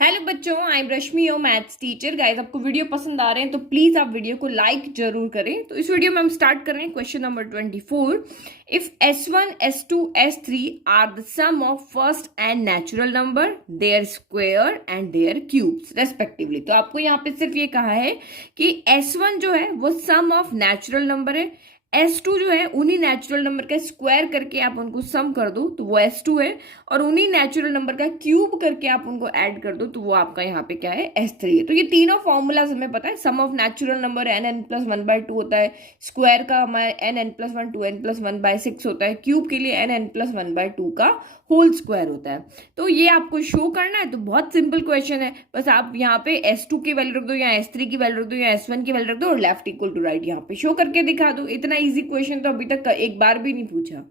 Hello बच्चों, I am Rashmi your maths teacher. Guys, आपको video पसंद आ रहे हैं तो प्लीज आप वीडियो को लाइक जरूर करें। तो इस वीडियो में हम स्टार्ट कर रहे हैं question number 24। If S1, S2, S3 are the sum of first n natural number, their square and their cubes respectively. तो आपको यहाँ पे सिर्फ ये कहा है कि S1 जो है वो सम ऑफ नेचुरल नंबर है, S2 जो है उन्हीं नेचुरल नंबर का स्क्वायर करके आप उनको सम कर दो तो वो S2 है, और उन्हीं नेचुरल नंबर का क्यूब करके आप उनको ऐड कर दो तो वो आपका यहाँ पे क्या है, S3 है। तो ये तीनों फॉर्मूलाज हमें पता है। सम ऑफ नेचुरल नंबर n+1/2 होता है, स्क्वायर का हमारे n+1 2n+1/6 होता है, क्यूब के लिए n+1/2 का होल स्क्वायर होता है। तो ये आपको शो करना है, तो बहुत सिंपल क्वेश्चन है। बस आप यहाँ पे S2 की वैल्यू रख दो या S3 की वैल्यू रख दो या S1 की वैल्यू रख दो और लेफ्ट इक्वल टू राइट यहाँ पे शो करके दिखा दो। इतना इजी क्वेश्चन तो अभी तक एक बार भी नहीं पूछा।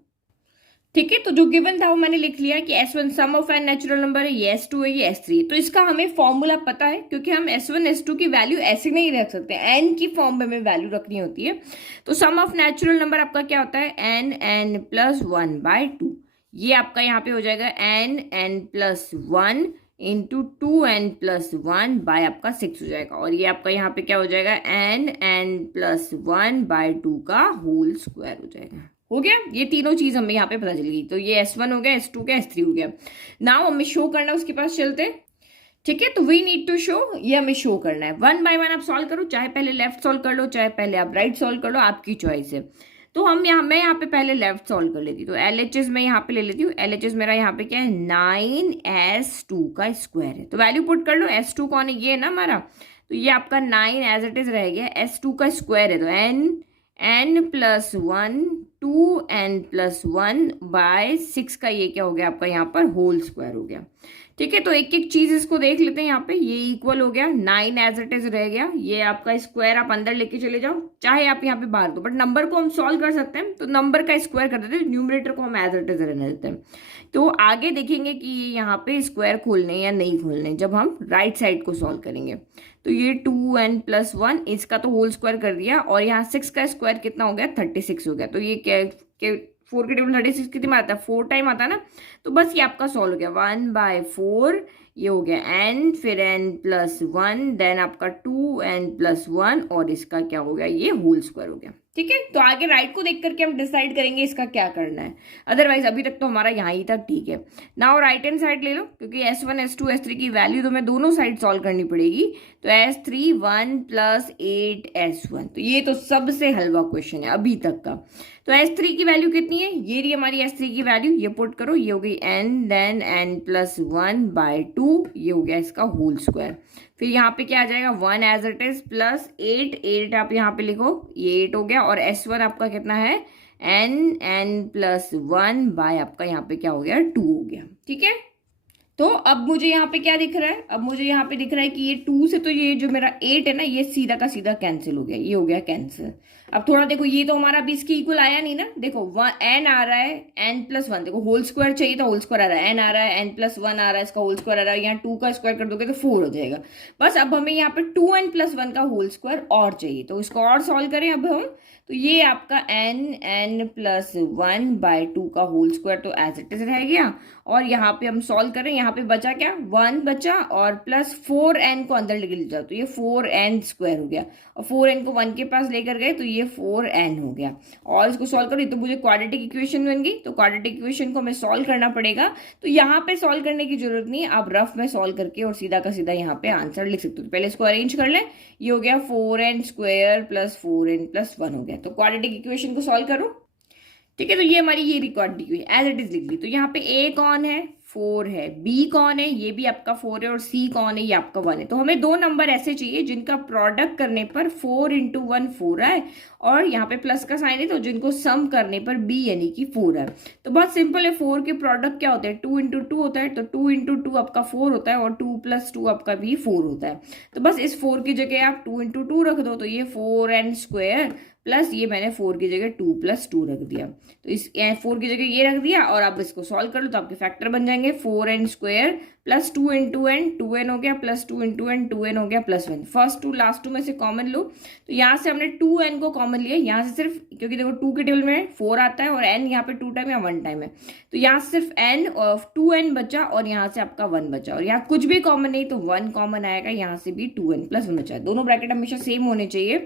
ठीक है, तो जो गिवन था वो मैंने लिख लिया कि S1 sum of n natural number है, ये S2 है, ये S3 है। तो इसका हमें फॉर्मूला पता है, क्योंकि हम S1 S2 की वैल्यू ऐसे नहीं रख सकते, n की फॉर्म में हमें वैल्यू रखनी होती है। तो सम ऑफ नेचुरल नंबर आपका क्या होता है, n+1/2। ये आपका यहाँ पे हो जाएगा n+1 इंटू 2n+1 बाय आपका 6 हो जाएगा, और ये आपका यहाँ पे क्या हो जाएगा, n+1/2 का होल स्क्वायर हो जाएगा। हो गया, ये तीनों चीज हमें यहाँ पे पता चल गई। तो ये S1 हो गया, S2 हो गया, S3 हो गया। नाउ हमें शो करना है, उसके पास चलते हैं। ठीक है, तो वी नीड टू शो, ये हमें शो करना है। वन बाय वन आप सॉल्व करो, चाहे पहले लेफ्ट सॉल्व कर लो, चाहे पहले आप राइट सॉल्व कर लो, आपकी चॉइस है। तो मैं यहाँ पे पहले लेफ्ट सॉल्व कर लेती हूँ। तो LHS मैं यहाँ पे ले लेती हूँ। LHS मेरा यहाँ पे क्या है, 9S2 का स्क्वायर है। तो वैल्यू पुट कर लो। S2 कौन है, ये है ना हमारा। तो ये आपका 9 एज इट इज रह गया। S2 का स्क्वायर है तो n+1 2n+1/6 का ये क्या हो गया आपका यहाँ पर होल स्क्वायर हो गया। ठीक है, तो एक एक चीज इसको देख लेते हैं। यहाँ पे ये इक्वल हो गया, 9 एज इट इज रह गया। ये आपका स्क्वायर आप अंदर लेके चले जाओ, चाहे आप यहाँ पे बाहर दो, बट नंबर को हम सॉल्व कर सकते हैं। तो नंबर का स्क्वायर कर देते हैं, न्यूमरेटर को हम एज इट इज रहने देते हैं। तो आगे देखेंगे कि ये यहाँ पे स्क्वायर खोलने या नहीं खोलने जब हम राइट साइड को सॉल्व करेंगे। तो ये 2n+1 इसका तो होल स्क्वायर कर दिया, और यहाँ 6 का स्क्वायर कितना हो गया, 36 हो गया। तो ये क्या 4 के टेबल 36 कितनी बार आता है, 4 टाइम आता है ना। तो बस ये आपका सॉल्व हो गया, 1/4 ये हो गया n, फिर n+1, देन आपका 2n+1, और इसका क्या हो गया, ये होल स्क्वायर हो गया। ठीक है, तो आगे राइट को देख करके हम डिसाइड करेंगे इसका क्या करना है। अदरवाइज अभी तक तो हमारा यहाँ ही तक ठीक है। नाउ राइट हैंड साइड ले लो, क्योंकि S1 S2 S3 की वैल्यू तो मैं दोनों साइड सॉल्व करनी पड़ेगी। तो S3 1 + 8S1, तो ये तो सबसे हलवा क्वेश्चन है अभी तक का। तो S3 की वैल्यू कितनी है, ये रही हमारी S3 की वैल्यू, ये पुट करो, ये हो गई n, देन n+1/2, ये हो गया इसका होल स्क्वायर। फिर यहाँ पे क्या आ जाएगा, 1 एज इट इज प्लस 8 आप यहाँ पे लिखो, ये 8 हो गया। और S1 आपका कितना है, n+1 बाय आपका यहाँ पे क्या हो गया, 2 हो गया। ठीक है, तो अब मुझे यहाँ पे क्या दिख रहा है, अब मुझे यहाँ पे दिख रहा है कि ये 2 से तो ये जो मेरा 8 है ना, ये सीधा का सीधा कैंसिल हो गया, ये हो गया कैंसिल। अब थोड़ा देखो, ये तो हमारा अभी इसकी इक्वल आया नहीं ना। देखो n आ रहा है, n+1, देखो होल स्क्वायर चाहिए था, होल स्क्वायर आ रहा है, n आ रहा है, n+1 आ रहा है, इसका होल स्क्वायर आ रहा है। यहाँ 2 का स्क्वायर कर दोगे तो 4 हो जाएगा। बस अब हमें यहाँ पे 2n+1 का होल स्क्वायर और चाहिए, तो इसको और सॉल्व करें अब हम। तो ये आपका n+1/2 का होल स्क्वायर तो एज इट इज रह गया, और यहाँ पे हम सॉल्व करें, यहाँ पे बचा क्या, 1 बचा, और प्लस 4n को अंदर लेके ले जाओ तो ये 4n² हो गया, और 4n को 1 के पास लेकर गए तो ये 4n हो गया। और इसको सॉल्व करो, तो मुझे क्वाड्रेटिक इक्वेशन बन गई। तो क्वाड्रेटिक इक्वेशन को हमें सॉल्व करना पड़ेगा। तो यहाँ पे सॉल्व करने की जरूरत नहीं है, आप रफ में सॉल्व करके और सीधा का सीधा यहाँ पे आंसर लिख सकते हो। तो पहले इसको अरेंज कर ले, ये हो गया 4n² + 4n+1 हो गया। तो क्वाड्रेटिक इक्वेशन को सॉल्व करो। ठीक है, तो ये हमारी ये रिकॉर्ड हुई एज इट इज लिख ली। तो यहाँ पे A कौन है, 4 है, B कौन है, ये भी आपका 4 है, और C कौन है, ये आपका 1 है। तो हमें दो नंबर ऐसे चाहिए जिनका प्रोडक्ट करने पर 4 × 1 4 आए, और यहाँ पे प्लस का साइन है, तो जिनको सम करने पर B यानी कि 4 आए। तो बहुत सिंपल है, 4 के प्रोडक्ट क्या होते हैं, 2 × 2 होता है। तो 2 × 2 आपका 4 होता है, और 2 + 2 आपका भी 4 होता है। तो बस इस 4 की जगह आप 2 × 2 रख दो, तो ये 4n² प्लस ये मैंने 4 की जगह 2 + 2 रख दिया। तो इस 4 की जगह ये रख दिया, और आप इसको सॉल्व कर लो तो आपके फैक्टर बन जाएंगे 4n² plus 2 into N, 2n हो गया, प्लस 2 इंटू एन, 2n हो गया, plus 1। First two last two में से कॉमन लो, तो यहाँ से हमने 2n को कॉमन लिया, यहाँ से सिर्फ, क्योंकि देखो 2 के टेबल में 4 आता है और n यहाँ पे 2 टाइम या 1 टाइम है, तो यहाँ से सिर्फ n और 2n बचा और यहाँ से आपका 1 बचा, और यहाँ कुछ भी कॉमन नहीं तो 1 कॉमन आएगा, यहाँ से भी 2n प्लस 1 बचा। दोनों ब्रैकेट हमेशा सेम होने चाहिए,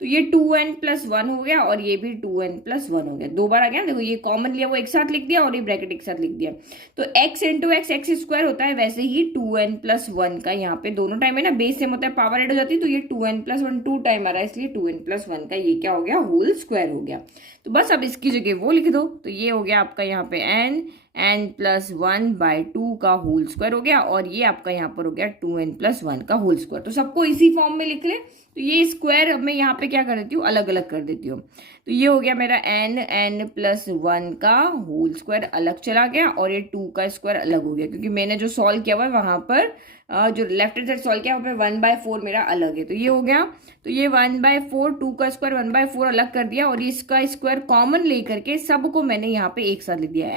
तो ये 2n प्लस 1 हो गया और ये भी 2n प्लस 1 हो गया। दो बार आ गया, देखो ये कॉमन लिया वो एक साथ लिख दिया और ये ब्रैकेट एक साथ लिख दिया, तो x into x x square होता है, वैसे ही 2n प्लस 1 का यहाँ पे दोनों टाइम है ना, बेस सेम होता है, पावर ऐड हो जाती है, तो ये 2n प्लस 1 2 टाइम आ रहा है, इसलिए 2n प्लस 1 का ये क्या हो गया, होल स्क्वायर हो गया। तो बस अब इसकी जगह वो लिख दो, तो ये हो गया आपका यहाँ पे n प्लस 1/2 का होल स्क्वायर हो गया, और ये आपका यहाँ पर हो गया 2n प्लस 1 का होल स्क्वायर। तो सबको इसी फॉर्म में लिख ले, तो ये स्क्वायर अब मैं यहाँ पे क्या कर देती हूँ, अलग अलग कर देती हूँ, तो ये हो गया मेरा n प्लस 1 का होल स्क्वायर अलग चला गया, और ये 2 का स्क्वायर अलग हो गया, क्योंकि मैंने जो सॉल्व किया हुआ है वहां पर जो लेफ्ट हैंड साइड सॉल्व किया वहाँ पे 1/4 मेरा अलग है, तो ये हो गया, तो ये 1/4, 2 का स्क्वायर 1/4 अलग कर दिया, और इसका स्क्वायर कॉमन लेकर के सबको मैंने यहाँ पे एक साथ लिख दिया,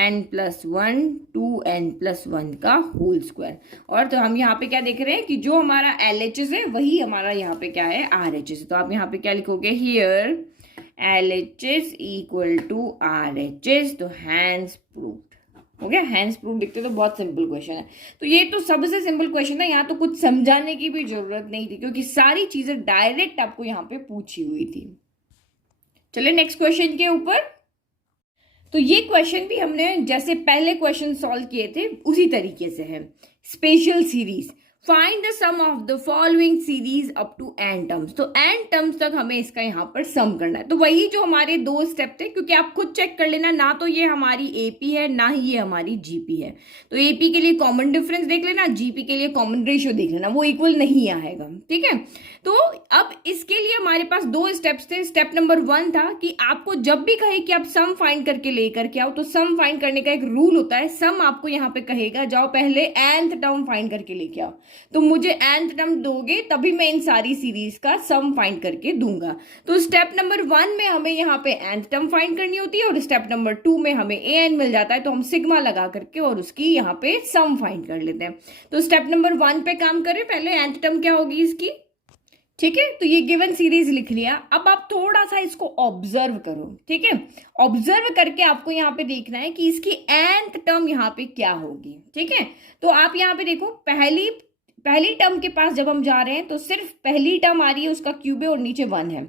n प्लस 1 2n प्लस 1 का होल स्क्वायर। और तो हम यहाँ पे क्या देख रहे हैं कि जो हमारा LHS है वही हमारा यहाँ पे क्या है, RHS है, तो आप यहाँ पे क्या लिखोगे, here LHS equal to RHS, तो हैंस प्रूव्ड हो गया। हैंस प्रूफ लिखते तो बहुत सिंपल क्वेश्चन है, तो ये तो सबसे सिंपल क्वेश्चन है, यहाँ तो कुछ समझाने की भी जरूरत नहीं थी, क्योंकि सारी चीजें डायरेक्ट आपको यहाँ पे पूछी हुई थी। चलिए नेक्स्ट क्वेश्चन के ऊपर, तो ये क्वेश्चन भी हमने जैसे पहले क्वेश्चन सॉल्व किए थे उसी तरीके से है। Special series, find the sum of the following series up to n terms, तो n टर्म्स तक हमें इसका यहाँ पर सम करना है, तो वही जो हमारे दो स्टेप थे, क्योंकि आप खुद चेक कर लेना, ना तो ये हमारी AP है ना ही ये हमारी GP है, तो AP के लिए कॉमन डिफरेंस देख लेना, GP के लिए कॉमन रेशियो देख लेना, वो इक्वल नहीं आएगा, ठीक है। तो अब इसके लिए हमारे पास दो स्टेप्स थे। स्टेप नंबर 1 था कि आपको जब भी कहे कि आप सम फाइंड करके लेकर के आओ, तो सम फाइंड करने का एक रूल होता है, सम आपको यहाँ पे कहेगा जाओ पहले nth टर्म फाइंड करके लेके आओ, तो मुझे nth टर्म दोगे तभी मैं इन सारी सीरीज का सम फाइंड करके दूंगा। तो स्टेप नंबर 1 में हमें यहाँ पे nth टर्म फाइंड करनी होती है, और स्टेप नंबर 2 में हमें an मिल जाता है, तो हम सिग्मा लगा करके और उसकी यहाँ पे सम फाइंड कर लेते हैं। तो स्टेप नंबर 1 पे काम करें, पहले nth टर्म क्या होगी इसकी, ठीक है, तो ये गिवन सीरीज लिख लिया। अब आप थोड़ा सा इसको ऑब्जर्व करो, ठीक है, ऑब्जर्व करके आपको यहाँ पे देखना है कि इसकी nth टर्म यहाँ पे क्या होगी, ठीक है। तो आप यहाँ पे देखो, पहली टर्म के पास जब हम जा रहे हैं तो सिर्फ पहली टर्म आ रही है, उसका क्यूब है और नीचे 1 है।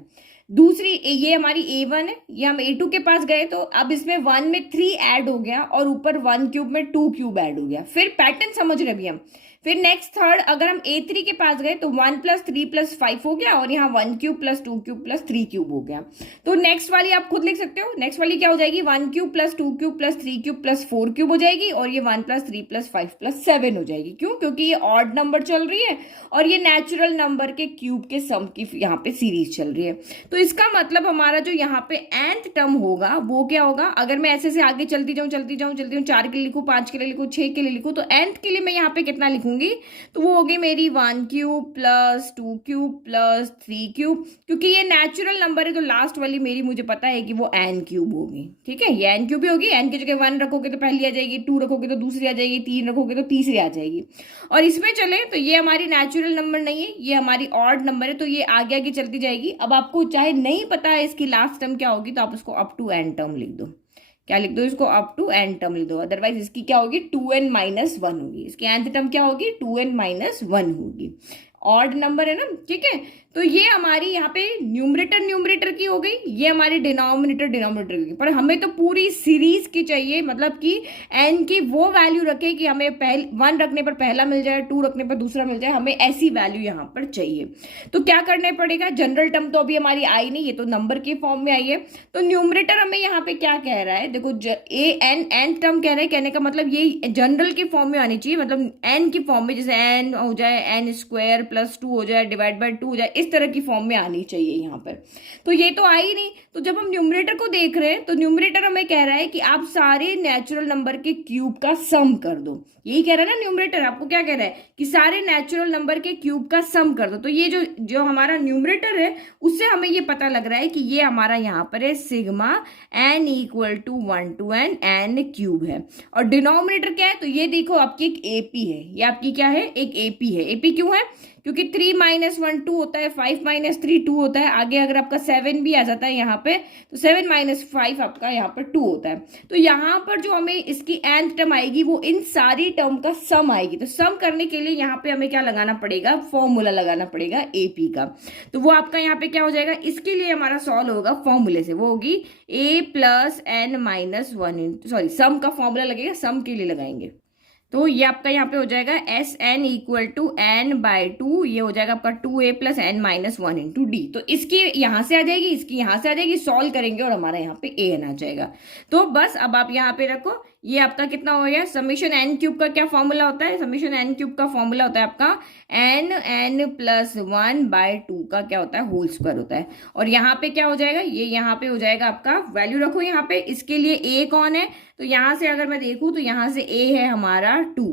दूसरी ये हमारी A1 है, ये हम A2 के पास गए तो अब इसमें 1 में 3 ऐड हो गया और ऊपर 1 क्यूब में 2 क्यूब ऐड हो गया। फिर पैटर्न समझ रहे भी हम। फिर नेक्स्ट थर्ड अगर हम A3 के पास गए तो 1 + 3 + 5 हो गया और यहाँ 1 क्यूब + 2 क्यूब + 3 क्यूब हो गया। तो नेक्स्ट वाली आप खुद लिख सकते हो, नेक्स्ट वाली क्या हो जाएगी, 1 क्यूब + 2 क्यूब + 3 क्यूब + 4 क्यूब हो जाएगी और ये 1 + 3 + 5 + 7 हो जाएगी। क्यों? क्योंकि ये ऑड नंबर चल रही है और ये नेचुरल नंबर के क्यूब के सम की यहाँ पे सीरीज चल रही है। तो इसका मतलब हमारा जो यहाँ पे nth टर्म होगा वो क्या होगा, अगर मैं ऐसे से आगे चलती जाऊँ 4 के लिए लिखूँ, 5 के लिए लिखूँ, 6 के लिए लिखूँ, तो nth के लिए मैं यहाँ पे कितना लिखूंगी, तो वो होगी मेरी 1 क्यूब + 2 क्यूब + 3 क्यूब। क्योंकि ये नेचुरल नंबर है तो लास्ट वाली मेरी मुझे पता है कि वो n क्यूब होगी। ठीक है, ये n क्यूब भी होगी। n की जगह 1 रखोगे तो पहली आ जाएगी, 2 रखोगे तो दूसरी आ जाएगी, 3 रखोगे तो तीसरी आ जाएगी। और इसमें चले तो ये हमारी नेचुरल नंबर नहीं है, ये हमारी ऑड नंबर है, तो ये आगे आगे चलती जाएगी। अब आपको चाहे नहीं पता है इसकी लास्ट टर्म क्या होगी तो आप उसको अप टू n टर्म लिख दो। क्या लिख दो, इसको अप टू n टर्म लिख दो। अदरवाइज इसकी क्या होगी, 2n - 1 होगी। इसकी nth टर्म क्या होगी, 2n - 1 होगी। ऑड नंबर है ना, ठीक है। तो ये हमारी यहाँ पे न्यूमरेटर की हो गई, ये हमारी डिनोमिनेटर की होगी। पर हमें तो पूरी सीरीज की चाहिए, मतलब कि n की वो वैल्यू रखे कि हमें 1 रखने पर पहला मिल जाए, 2 रखने पर दूसरा मिल जाए, हमें ऐसी वैल्यू यहाँ पर चाहिए। तो क्या करना पड़ेगा, जनरल टर्म तो अभी हमारी आई नहीं, ये तो नंबर के फॉर्म में आई है। तो न्यूमरेटर हमें यहाँ पे क्या कह रहा है, देखो n टर्म कह रहा है, कहने का मतलब ये जनरल के फॉर्म में आनी चाहिए, मतलब n की फॉर्म में, जैसे n हो जाए n² प्लस 2 हो जाए, डिवाइड बाय 2 हो जाए, इस तरह की फॉर्म में आनी चाहिए यहाँ पर। तो ये तो आई नहीं। तो जब हम न्यूमरेटर को देख रहे हैं तो न्यूमरेटर हमें कह रहा है कि आप सारे नेचुरल नंबर के क्यूब का सम कर दो। यही कह रहा है ना न्यूमरेटर, आपको क्या कह रहा है कि सारे नेचुरल नंबर के क्यूब का सम कर दो। तो ये जो जो हमारा न्यूमरेटर है उससे हमें ये पता लग रहा है कि ये हमारा यहाँ पर है sigma n equal to 1 to n cube है। और डिनोमिनेटर क्या है, तो ये देखो आपकी एक एपी है, ये आपकी क्या है, एक एपी है। एपी क्यों है, क्योंकि 3 - 1 2 होता है, 5 - 3 2 होता है, आगे अगर आपका 7 भी आ जाता है यहाँ पे तो 7 - 5 आपका यहाँ पर 2 होता है। तो यहाँ पर जो हमें इसकी nth टर्म आएगी वो इन सारी टर्म का सम आएगी। तो सम करने के लिए यहाँ पे हमें क्या लगाना पड़ेगा, फॉर्मूला लगाना पड़ेगा एपी का। तो वो आपका यहाँ पे क्या हो जाएगा, इसके लिए हमारा सॉल्व होगा फॉर्मूले से, वो होगी a plus n minus 1 sorry sum का फॉर्मूला लगेगा, सम के लिए लगाएंगे। तो ये आपका यहाँ पे हो जाएगा S n equal to n by 2, ये हो जाएगा आपका 2a plus n minus 1 into d. तो इसकी यहाँ से आ जाएगी, इसकी यहाँ से आ जाएगी, सॉल्व करेंगे और हमारा यहाँ पे an आ जाएगा। तो बस अब आप यहाँ पे रखो, ये आपका कितना हो गया, समीशन n क्यूब का क्या फॉर्मूला होता है, समीशन n क्यूब का फॉर्मूला होता है आपका n प्लस 1 बाय 2 का क्या होता है, होल स्क्वायर होता है। और यहाँ पे क्या हो जाएगा, ये यहाँ पे हो जाएगा आपका, वैल्यू रखो यहाँ पे, इसके लिए a कौन है, तो यहाँ से अगर मैं देखूं तो यहाँ से a है हमारा 2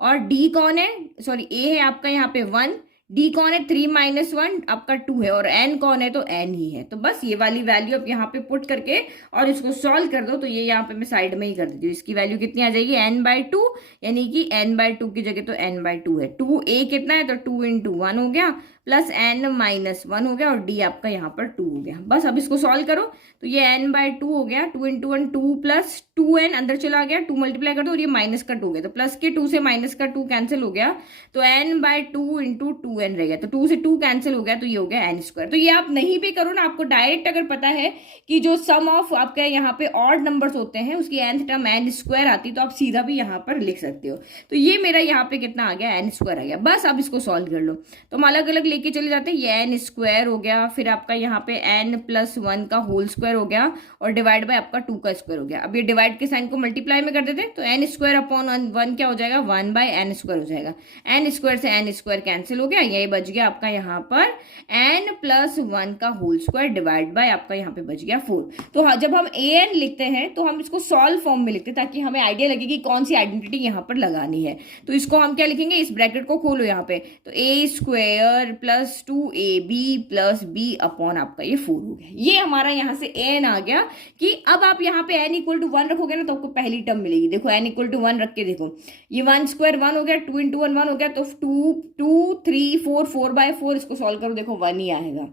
और d कौन है, सॉरी a है आपका यहाँ पे 1, d कौन है 3 - 1 आपका 2 है, और n कौन है तो n ही है। तो बस ये वाली वैल्यू आप यहाँ पे पुट करके और इसको सॉल्व कर दो। तो ये यहाँ पे मैं साइड में ही कर देती हूँ, इसकी वैल्यू कितनी आ जाएगी n/2, यानी कि n/2 की जगह तो n/2 है। 2a कितना है तो 2 × 1 हो गया प्लस n माइनस 1 हो गया और d आपका यहाँ पर 2 हो गया। बस अब इसको सॉल्व करो तो ये n/2 हो गया, 2 × 1 2 प्लस 2n अंदर चला गया, 2 मल्टीप्लाई कर दो और ये माइनस का 2 हो गया, तो प्लस के 2 से माइनस का 2 कैंसिल हो गया, तो n/2 इंटू 2n रह गया, तो 2 से 2 कैंसिल हो गया, तो ये हो गया n²। तो ये आप नहीं भी करो ना, आपको डायरेक्ट अगर पता है कि जो सम ऑफ आपका यहाँ पे ऑड नंबर्स होते हैं उसकी nth टर्म n² आती है, तो आप सीधा भी यहाँ पर लिख सकते हो। तो ये मेरा यहाँ पे कितना आ गया, n² आ गया। बस अब इसको सॉल्व कर लो। तो हम अलग अलग लेके चले जाते हैं, ये n² हो गया, फिर आपका यहाँ पे n प्लस 1 का होल स्क्वायर हो गया और डिवाइड बाय आपका 2 का स्क्वायर हो गया। अब ये डिवाइड के साइन को मल्टीप्लाई में कर देते हैं, तो n² अपॉन 1 क्या हो जाएगा, 1/n² हो जाएगा। n² से n² कैंसिल हो गया, यही बच गया आपका यहाँ पर n प्लस 1 का होल स्क्वायर डिवाइड बाय आपका यहाँ पे बच गया 4। तो जब हम an लिखते हैं तो हम इसको सॉल्व फॉर्म में लिखते हैं ताकि हमें आइडिया लगे कि कौन सी आइडेंटिटी यहाँ पर लगानी है। तो इसको हम क्या लिखेंगे, इस ब्रैकेट को खोलो यहाँ पे, तो a² plus 2ab plus b upon आपका ये 4 हो गया। ये हमारा यहाँ से n आ गया कि अब आप यहाँ पे n इक्वल टू 1 रखोगे ना तो आपको पहली टर्म मिलेगी। देखो n इक्वल टू 1 रख के देखो, ये 1² 1 हो गया, 2 × 1 1 हो गया, तो 2 2 3 4 4/4, इसको सॉल्व करो देखो 1 ही आएगा।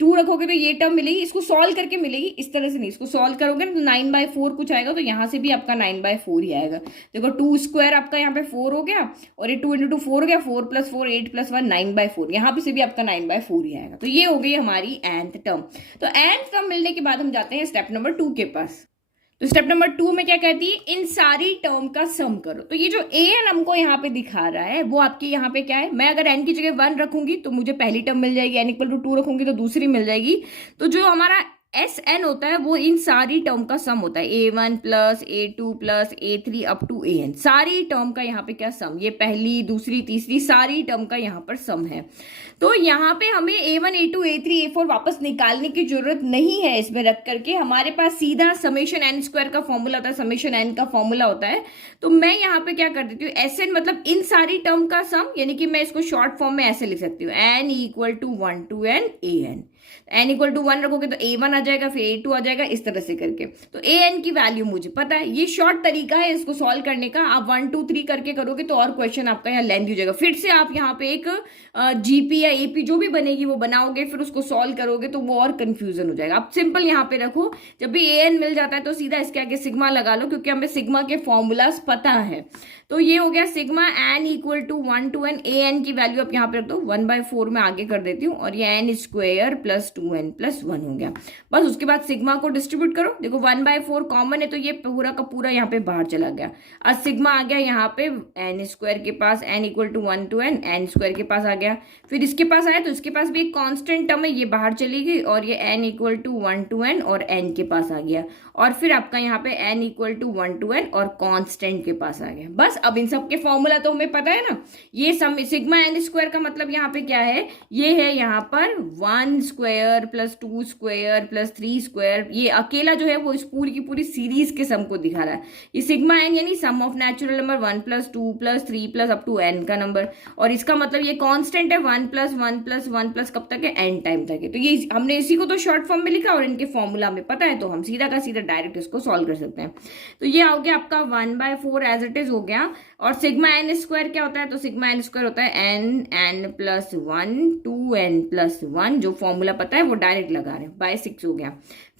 2 रखोगे तो ये टर्म मिलेगी, इसको सॉल्व करके मिलेगी, इस तरह से नहीं, इसको सॉल्व करोगे ना तो 9/4 कुछ आएगा, तो यहाँ से भी आपका 9/4 ही आएगा। देखो 2² आपका यहाँ पे 4 हो गया और ये 2 × 2 4 हो गया, 4 + 4 8 + 1 9/4, यहाँ पे से भी आपका 9/4 ही आएगा। तो ये हो गई हमारी nth टर्म। तो nth टर्म मिलने के बाद हम जाते हैं स्टेप नंबर 2 के पास। तो स्टेप नंबर 2 में क्या कहती है, इन सारी टर्म का सम करो। तो ये जो an हमको यहाँ पे दिखा रहा है वो आपके यहाँ पे क्या है, मैं अगर n की जगह 1 रखूंगी तो मुझे पहली टर्म मिल जाएगी, n इक्वल टू 2 रखूंगी तो दूसरी मिल जाएगी। तो जो हमारा Sn होता है वो इन सारी टर्म का सम होता है, a1 plus a2 plus a3 up to an, सारी टर्म का यहाँ पे क्या सम, ये पहली दूसरी तीसरी सारी टर्म का यहाँ पर सम है। तो यहाँ पे हमें a1 a2 a3 a4 वापस निकालने की जरूरत नहीं है, इसमें रख करके हमारे पास सीधा समेशन n² का फॉर्मूला होता है, समेशन n का फॉर्मूला होता है। तो मैं यहाँ पे क्या कर देती हूँ, Sn मतलब इन सारी टर्म का सम, यानी कि मैं इसको शॉर्ट फॉर्म में ऐसे लिख सकती हूँ, n equal to 1 to n an, n equal to 1 रखोगे तो a1 आ जाएगा, फिर a2 आ जाएगा, इस तरह से करके। तो an की वैल्यू मुझे पता है, ये शॉर्ट तरीका है इसको सॉल्व करने का। आप 1 2 3 करके करोगे तो और क्वेश्चन आपका यहाँ लेंथी हो जाएगा, फिर से आप यहाँ पे एक जीपी या एपी जो भी बनेगी वो बनाओगे, फिर उसको सॉल्व करोगे तो वो और कंफ्यूजन हो जाएगा। आप सिंपल यहाँ पे रखो, जब भी an मिल जाता है तो सीधा इसके आगे सिग्मा लगा लो, क्योंकि हमें सिग्मा के फॉर्मूलाज पता है। तो ये हो गया sigma n equal to 1 to n, an की वैल्यू आप यहाँ पे रख दो, 1/4 में आगे कर देती हूँ, और ये n² प्लस 2n प्लस 1 हो गया। बस उसके बाद सिग्मा को डिस्ट्रीब्यूट करो, देखो 1/4 कॉमन है तो ये पूरा का पूरा यहाँ पे बाहर चला गया। अब सिग्मा आ गया यहाँ पे एन स्क्वायर के पास, n equal to 1 to n, n square के पास आ गया। फिर इसके पास आया तो इसके पास भी एक कांस्टेंट टर्म है, ये बाहर चली गई और ये n equal to 1 to n और n के पास आ गया। और फिर आपका यहाँ पे n equal to 1 to n और कांस्टेंट के पास आ गया। बस अब इन सब के फॉर्मूला तो हमें पता है ना, ये सिग्मा एन स्क्वायर का मतलब यहाँ पे क्या है, ये है यहाँ पर 1 square plus 2 square plus 3 square, ये अकेला जो है वो इस पूरी की पूरी सीरीज के सम को दिखा रहा है। ये सिग्मा एन यानी sum of natural number 1 plus 2 plus 3 plus up to n का नंबर, और इसका मतलब ये कांस्टेंट है 1 प्लस 1 प्लस 1 प्लस कब तक है, n टाइम तक है। तो ये हमने इसी को तो शॉर्ट फॉर्म में लिखा और इनके फॉर्मूला हमें पता है तो हम सीधा का सीधा डायरेक्ट इसको सॉल्व कर सकते हैं। तो ये हो गया आपका 1/4 एज इट इज हो गया। और सिग्मा एन स्क्वायर क्या होता है, तो सिग्मा एन स्क्वायर होता है n प्लस 1 2n प्लस 1, जो फॉर्मूला पता है वो डायरेक्ट लगा रहे हैं, बाय 6 हो गया।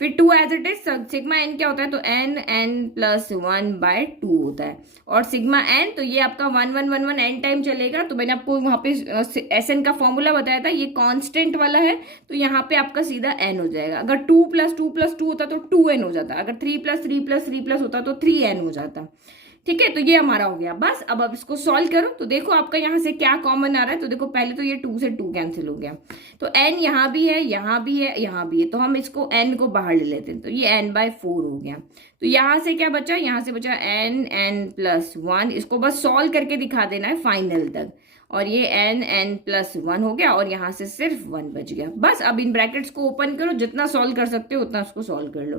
फिर 2 as it is, sigma n क्या होता है, तो n प्लस 1/2 होता है। और सिग्मा एन तो ये आपका 1 1 1 1 n टाइम चलेगा। तो मैंने आपको वहां पे एस एन का फॉर्मूला बताया था, ये कांस्टेंट वाला है तो यहाँ पे आपका सीधा n हो जाएगा। अगर 2 प्लस 2 प्लस 2 होता तो 2n हो जाता, अगर 3 प्लस 3 प्लस 3 प्लस होता तो 3n हो जाता। ठीक है, तो ये हमारा हो गया। बस अब इसको सॉल्व करो तो देखो आपका यहाँ से क्या कॉमन आ रहा है। तो देखो पहले तो ये 2 से 2 कैंसिल हो गया, तो n यहाँ भी है, यहाँ भी है, यहाँ भी है, तो हम इसको n को बाहर ले लेते हैं, तो ये n/4 हो गया। तो यहाँ से क्या बचा, यहाँ से बचा n प्लस 1, इसको बस सॉल्व करके दिखा देना है फाइनल तक, और ये n प्लस 1 हो गया और यहाँ से सिर्फ 1 बच गया। बस अब इन ब्रैकेट्स को ओपन करो, जितना सॉल्व कर सकते हो उतना उसको सॉल्व कर लो।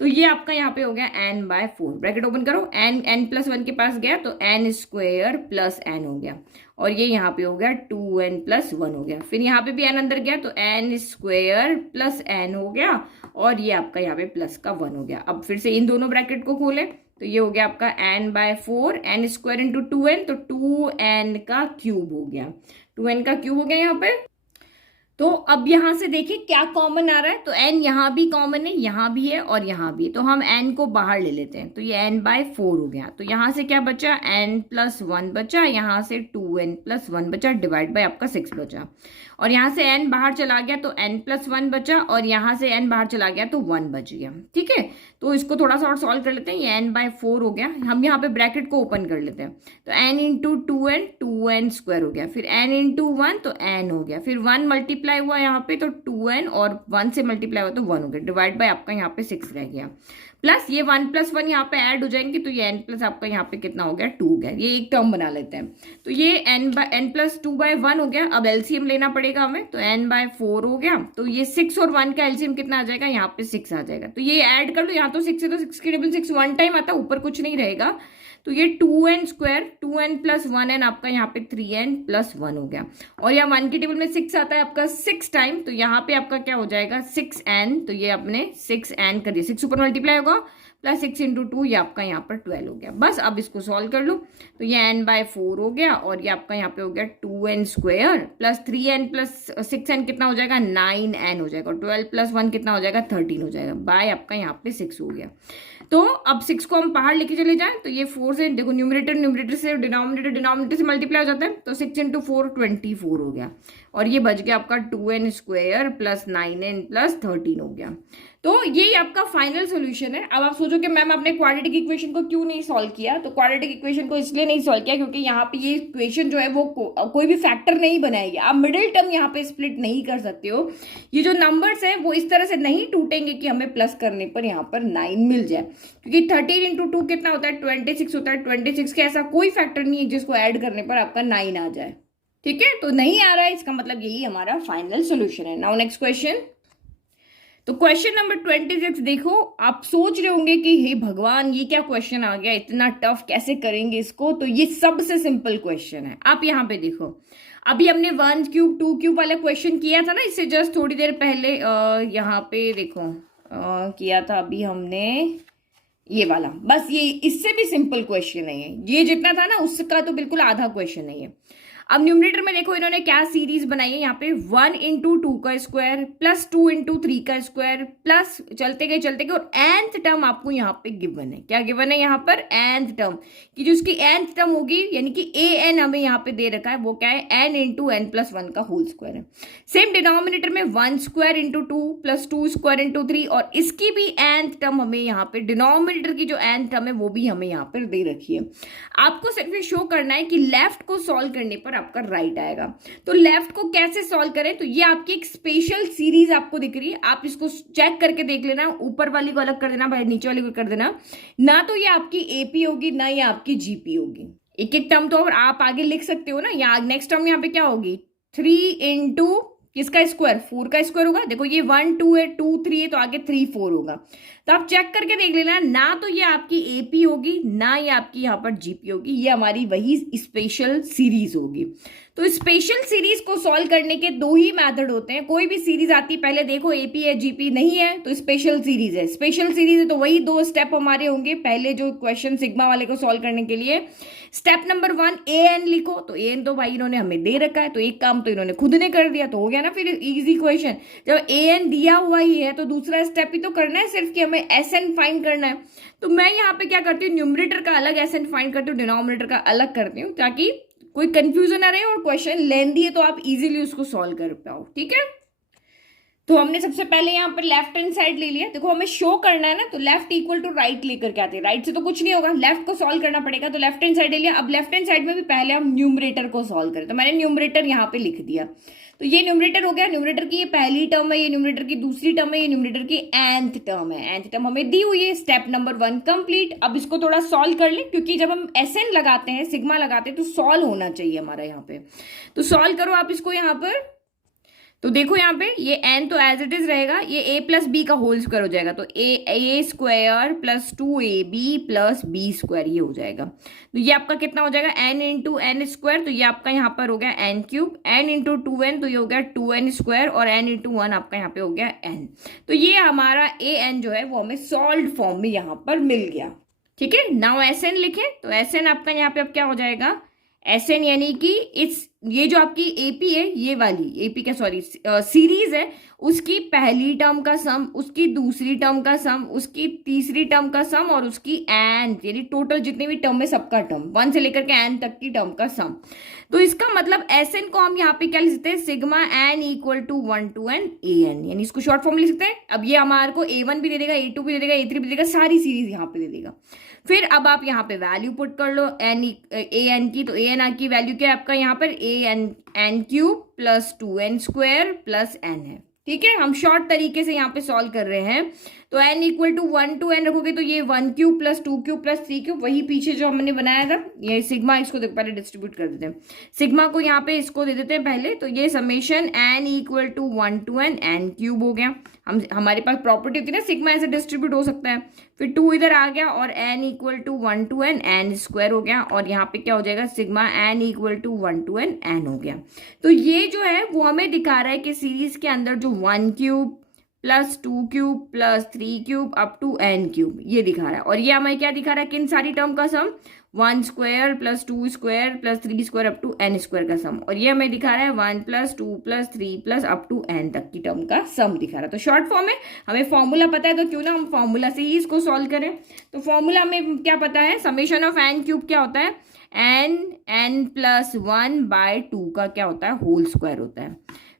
तो ये आपका यहाँ पे हो गया n/4, ब्रैकेट ओपन करो, n प्लस 1 के पास गया तो n स्क्वायर प्लस n हो गया, और ये यहाँ पे हो गया 2n प्लस 1 हो गया। फिर यहाँ पे भी n अंदर गया तो n स्क्वायर प्लस n हो गया, और ये आपका यहाँ पे प्लस का 1 हो गया। अब फिर से इन दोनों ब्रैकेट को खोले तो ये हो गया आपका n/4, n square into 2n, तो 2n का क्यूब हो गया, 2n का क्यूब हो गया यहाँ पे। तो अब यहाँ से देखिए क्या कॉमन आ रहा है, तो n यहाँ भी कॉमन है, यहाँ भी है और यहाँ भी, तो हम n को बाहर ले लेते हैं, तो ये n/4 हो गया। तो यहाँ से क्या बचा, n प्लस 1 बचा, यहाँ से 2n प्लस 1 बचा, डिवाइड बाय आपका 6 बचा, और यहाँ से n बाहर चला गया तो n प्लस 1 बचा, और यहाँ से n बाहर चला गया तो 1 बच गया। ठीक है, तो इसको थोड़ा सा और सॉल्व कर लेते हैं, ये n/4 हो गया। हम यहाँ पे ब्रैकेट को ओपन कर लेते हैं, तो n into 2n, 2n square हो गया, फिर n इंटू 1 तो n हो गया, फिर 1 मल्टीप्लाई हुआ यहाँ पे तो 2n, और 1 से मल्टीप्लाई हुआ तो 1 हो गया, डिवाइड बाय आपका यहाँ पे 6 रह गया, प्लस ये 1 प्लस 1 यहाँ पे ऐड हो जाएंगे, तो ये n प्लस आपका यहाँ पे कितना हो गया, 2 हो गया। ये एक टर्म बना लेते हैं, तो ये n प्लस 2/1 हो गया। अब एलसीएम लेना पड़ेगा हमें, तो n/4 हो गया, तो ये 6 और 1 का एलसीएम कितना आ जाएगा, यहाँ पे 6 आ जाएगा। तो ये ऐड कर लो, यहाँ तो 6 है तो 6 की टेबल 6 1 टाइम आता है, ऊपर कुछ नहीं रहेगा, तो ये 2n square, 2n plus 1n आपका यहाँ पे 3n प्लस 1 हो गया, और यहाँ 1 की टेबल में 6 आता है आपका 6 टाइम, तो यहाँ पे आपका क्या हो जाएगा 6n, तो ये अपने 6n कर दिया, 6 ऊपर मल्टीप्लाई होगा प्लस 6 इंटू 2, ये आपका यहाँ पर 12 हो गया। बस अब इसको सॉल्व कर लो, तो ये n/4 हो गया, और ये आपका यहाँ पे हो गया 2n square plus 3n plus 6n कितना हो जाएगा, 9n हो जाएगा, और 12 प्लस 1 कितना हो जाएगा, 13 हो जाएगा, बाय आपका यहाँ पे 6 हो गया। तो अब 6 को हम बाहर लेके चले जाएं, तो ये 4 से देखो न्यूमरेटर से डिनोमिनेटर से मल्टीप्लाई हो जाता है, तो 6 इंटू 4 24 हो गया, और ये बच गया आपका 2n square plus 9n plus 13 हो गया। तो ये आपका फाइनल सोल्यूशन है। अब आप सोचो कि मैम आपने क्वाड्रेटिक इक्वेशन को क्यों नहीं सॉल्व किया, तो क्वाड्रेटिक इक्वेशन को इसलिए नहीं सॉल्व किया क्योंकि यहाँ पे ये इक्वेशन जो है वो कोई भी फैक्टर नहीं बनाएगी, आप मिडिल टर्म यहाँ पे स्प्लिट नहीं कर सकते हो। ये जो नंबर्स है वो इस तरह से नहीं टूटेंगे कि हमें प्लस करने पर यहाँ पर 9 मिल जाए, क्योंकि 13 इंटू 2 कितना होता है, 26 होता है। 26 के ऐसा कोई फैक्टर नहीं है जिसको ऐड करने पर आपका 9 आ जाए। ठीक है, तो नहीं आ रहा है, इसका मतलब यही हमारा फाइनल सोल्यूशन है। नाउ नेक्स्ट क्वेश्चन, तो क्वेश्चन नंबर 26 देखो, आप सोच रहे होंगे कि हे भगवान ये क्या क्वेश्चन आ गया, इतना टफ कैसे करेंगे इसको, तो ये सबसे सिंपल क्वेश्चन है। आप यहाँ पे देखो, अभी हमने 1 क्यूब 2 क्यूब वाला क्वेश्चन किया था ना, इससे जस्ट थोड़ी देर पहले यहाँ पे देखो किया था अभी हमने ये वाला, बस ये इससे भी सिंपल क्वेश्चन है ये जितना था ना उसका तो बिल्कुल आधा क्वेश्चन है ये। अब न्यूमरेटर में देखो इन्होंने क्या सीरीज बनाई है यहाँ पे, 1 × 2 का स्क्वायर प्लस 2 × 3 का स्क्वायर प्लस चलते गए और nth टर्म आपको यहाँ पे गिवन है। क्या गिवन है यहाँ पर? nth टर्म, कि जो उसकी nth टर्म होगी यानी कि an हमें यहाँ पे दे रखा है, वो क्या है? n × n+1 का होल स्क्वायर है। सेम डिनोमिनेटर में 1² × 2 प्लस 2² × 3, और इसकी भी nth टर्म हमें यहाँ पे, डिनोमिनेटर की जो nth टर्म है वो भी हमें यहाँ पर दे रखी है। आपको सिर्फ शो करना है कि लेफ्ट को सॉल्व करने पर आपका राइट आएगा। तो लेफ्ट को कैसे सॉल्व करें? तो ये आपकी एक स्पेशल सीरीज आपको दिख रही है, आप इसको चेक करके देख लेना, ऊपर वाली को अलग कर देना, भाई नीचे वाली को कर देना ना, तो ये आपकी एपी होगी ना ये आपकी जीपी होगी। एक एक टर्म तो आप आगे लिख सकते हो ना। यहाँ नेक्स्ट टर्म यहाँ पे क्या होगी? 3 × किसका स्क्वायर? 4 का स्क्वायर होगा। देखो ये 1 2 है, 2 3 है, तो आगे 3 4 होगा। तो आप चेक करके देख लेना, ना तो ये आपकी एपी होगी ना ये आपकी यहाँ पर जीपी होगी, ये हमारी वही स्पेशल सीरीज होगी। तो स्पेशल सीरीज को सॉल्व करने के दो ही मेथड होते हैं। कोई भी सीरीज आती पहले देखो एपी है जीपी, नहीं है तो स्पेशल सीरीज है। स्पेशल सीरीज है तो वही दो स्टेप हमारे होंगे पहले जो क्वेश्चन सिग्मा वाले को सॉल्व करने के लिए। स्टेप नंबर 1 an लिखो, तो an तो भाई इन्होंने हमें दे रखा है, तो एक काम तो इन्होंने खुद ने कर दिया, तो हो गया ना फिर इजी क्वेश्चन। जब an दिया हुआ ही है तो दूसरा स्टेप ही तो करना है सिर्फ, कि हमें एसएन फाइंड करना है। तो मैं यहाँ पे क्या करती हूँ, न्यूमरेटर का अलग एसएन फाइंड करती हूँ, डिनोमिनेटर का अलग करती हूँ, ताकि कोई कंफ्यूजन ना रहे और क्वेश्चन लेंथी है तो आप इजीली उसको सॉल्व कर पाओ। ठीक है, तो हमने सबसे पहले यहाँ पर लेफ्ट हैंड साइड ले लिया। देखो हमें शो करना है ना, तो लेफ्ट इक्वल टू राइट लेकर के आते हैं, राइट से तो कुछ नहीं होगा, लेफ्ट को सॉल्व करना पड़ेगा। तो लेफ्ट हैंड साइड ले लिया। अब लेफ्ट हैंड साइड में भी पहले हम न्यूमरेटर को सॉल्व करें, तो मैंने न्यूमरेटर यहाँ पे लिख दिया। तो ये न्यूमरेटर हो गया, न्यूमरेटर की ये पहली टर्म है, ये न्यूमरेटर की दूसरी टर्म है, ये न्यूमरेटर की nth टर्म है। nth टर्म हमें दी हुई है। Step number 1 complete. अब इसको थोड़ा सॉल्व कर ले, क्योंकि जब हम एसएन लगाते हैं, सिग्मा लगाते हैं, तो सॉल्व होना चाहिए हमारा यहाँ पे। तो सॉल्व करो आप इसको यहाँ पर। तो देखो यहाँ पे ये n तो एज इट इज रहेगा, ये a + b का होल स्क्वायर हो जाएगा, तो a² plus 2ab plus b² ये हो जाएगा। तो ये आपका कितना हो जाएगा? n × n², तो ये आपका यहाँ पर हो गया n3, n × 2n तो ये हो गया 2n², और n × 1 आपका यहाँ पे हो गया n। तो ये हमारा an जो है वो हमें सॉल्व फॉर्म में यहाँ पर मिल गया। ठीक है, नाउ एसएन लिखें, तो एसएन आपका यहाँ पे अब क्या हो जाएगा? एसएन यानी कि ये जो आपकी एपी है, ये वाली एपी का सॉरी सीरीज है, उसकी पहली टर्म का सम, उसकी दूसरी टर्म का सम, उसकी तीसरी टर्म का सम, और उसकी एन यानी टोटल जितनी भी टर्म है सबका टर्म 1 से लेकर के एन तक की टर्म का सम। तो इसका मतलब एसएन को हम यहाँ पे क्या लिख सकते हैं? Sigma n = 1 to n an, यानी इसको शॉर्ट फॉर्म लिख सकते हैं। अब ये हमारे को a1 भी दे देगा, a2 भी दे देगा, a3 भी दे देगा, सारी सीरीज यहाँ पे दे देगा। फिर अब आप यहाँ पे वैल्यू पुट कर लो an की, तो an की वैल्यू क्या है आपका यहाँ पर? n³ plus 2n² plus n है। ठीक है, हम शॉर्ट तरीके से यहाँ पे सॉल्व कर रहे हैं। तो n = 1 to n रखोगे तो ये 1³ प्लस 2³ प्लस 3³ वही पीछे जो हमने बनाया था, ये सिग्मा, इसको पहले डिस्ट्रीब्यूट कर देते हैं। सिग्मा को यहाँ पे इसको दे देते हैं पहले, तो ये summation n = 1 to n n³ हो गया। हमारे पास प्रॉपर्टी होती है ना, सिग्मा ऐसे डिस्ट्रीब्यूट हो सकता है। फिर 2 इधर आ गया, और n = 1 to n n² हो गया, और यहाँ पे क्या हो जाएगा? Sigma n = 1 to n n हो गया। तो ये जो है वो हमें दिखा रहा है कि सीरीज के अंदर जो 1³ plus 2³ plus 3³ up to n³ ये दिखा रहा है। और ये हमें क्या दिखा रहा है? किन सारी टर्म का sum? 1² plus 2² plus 3² up to n² का सम। और ये हमें दिखा रहा है 1 + 2 + 3 + अप टू n तक की टर्म का सम दिखा रहा है। तो शॉर्ट फॉर्म में हमें फॉर्मूला पता है, तो क्यों ना हम फॉर्मूला से ही इसको सॉल्व करें। तो फॉर्मूला में क्या पता है? समेशन ऑफ n³ क्या होता है? n+1/2 का क्या होता है? होल स्क्वायर होता है।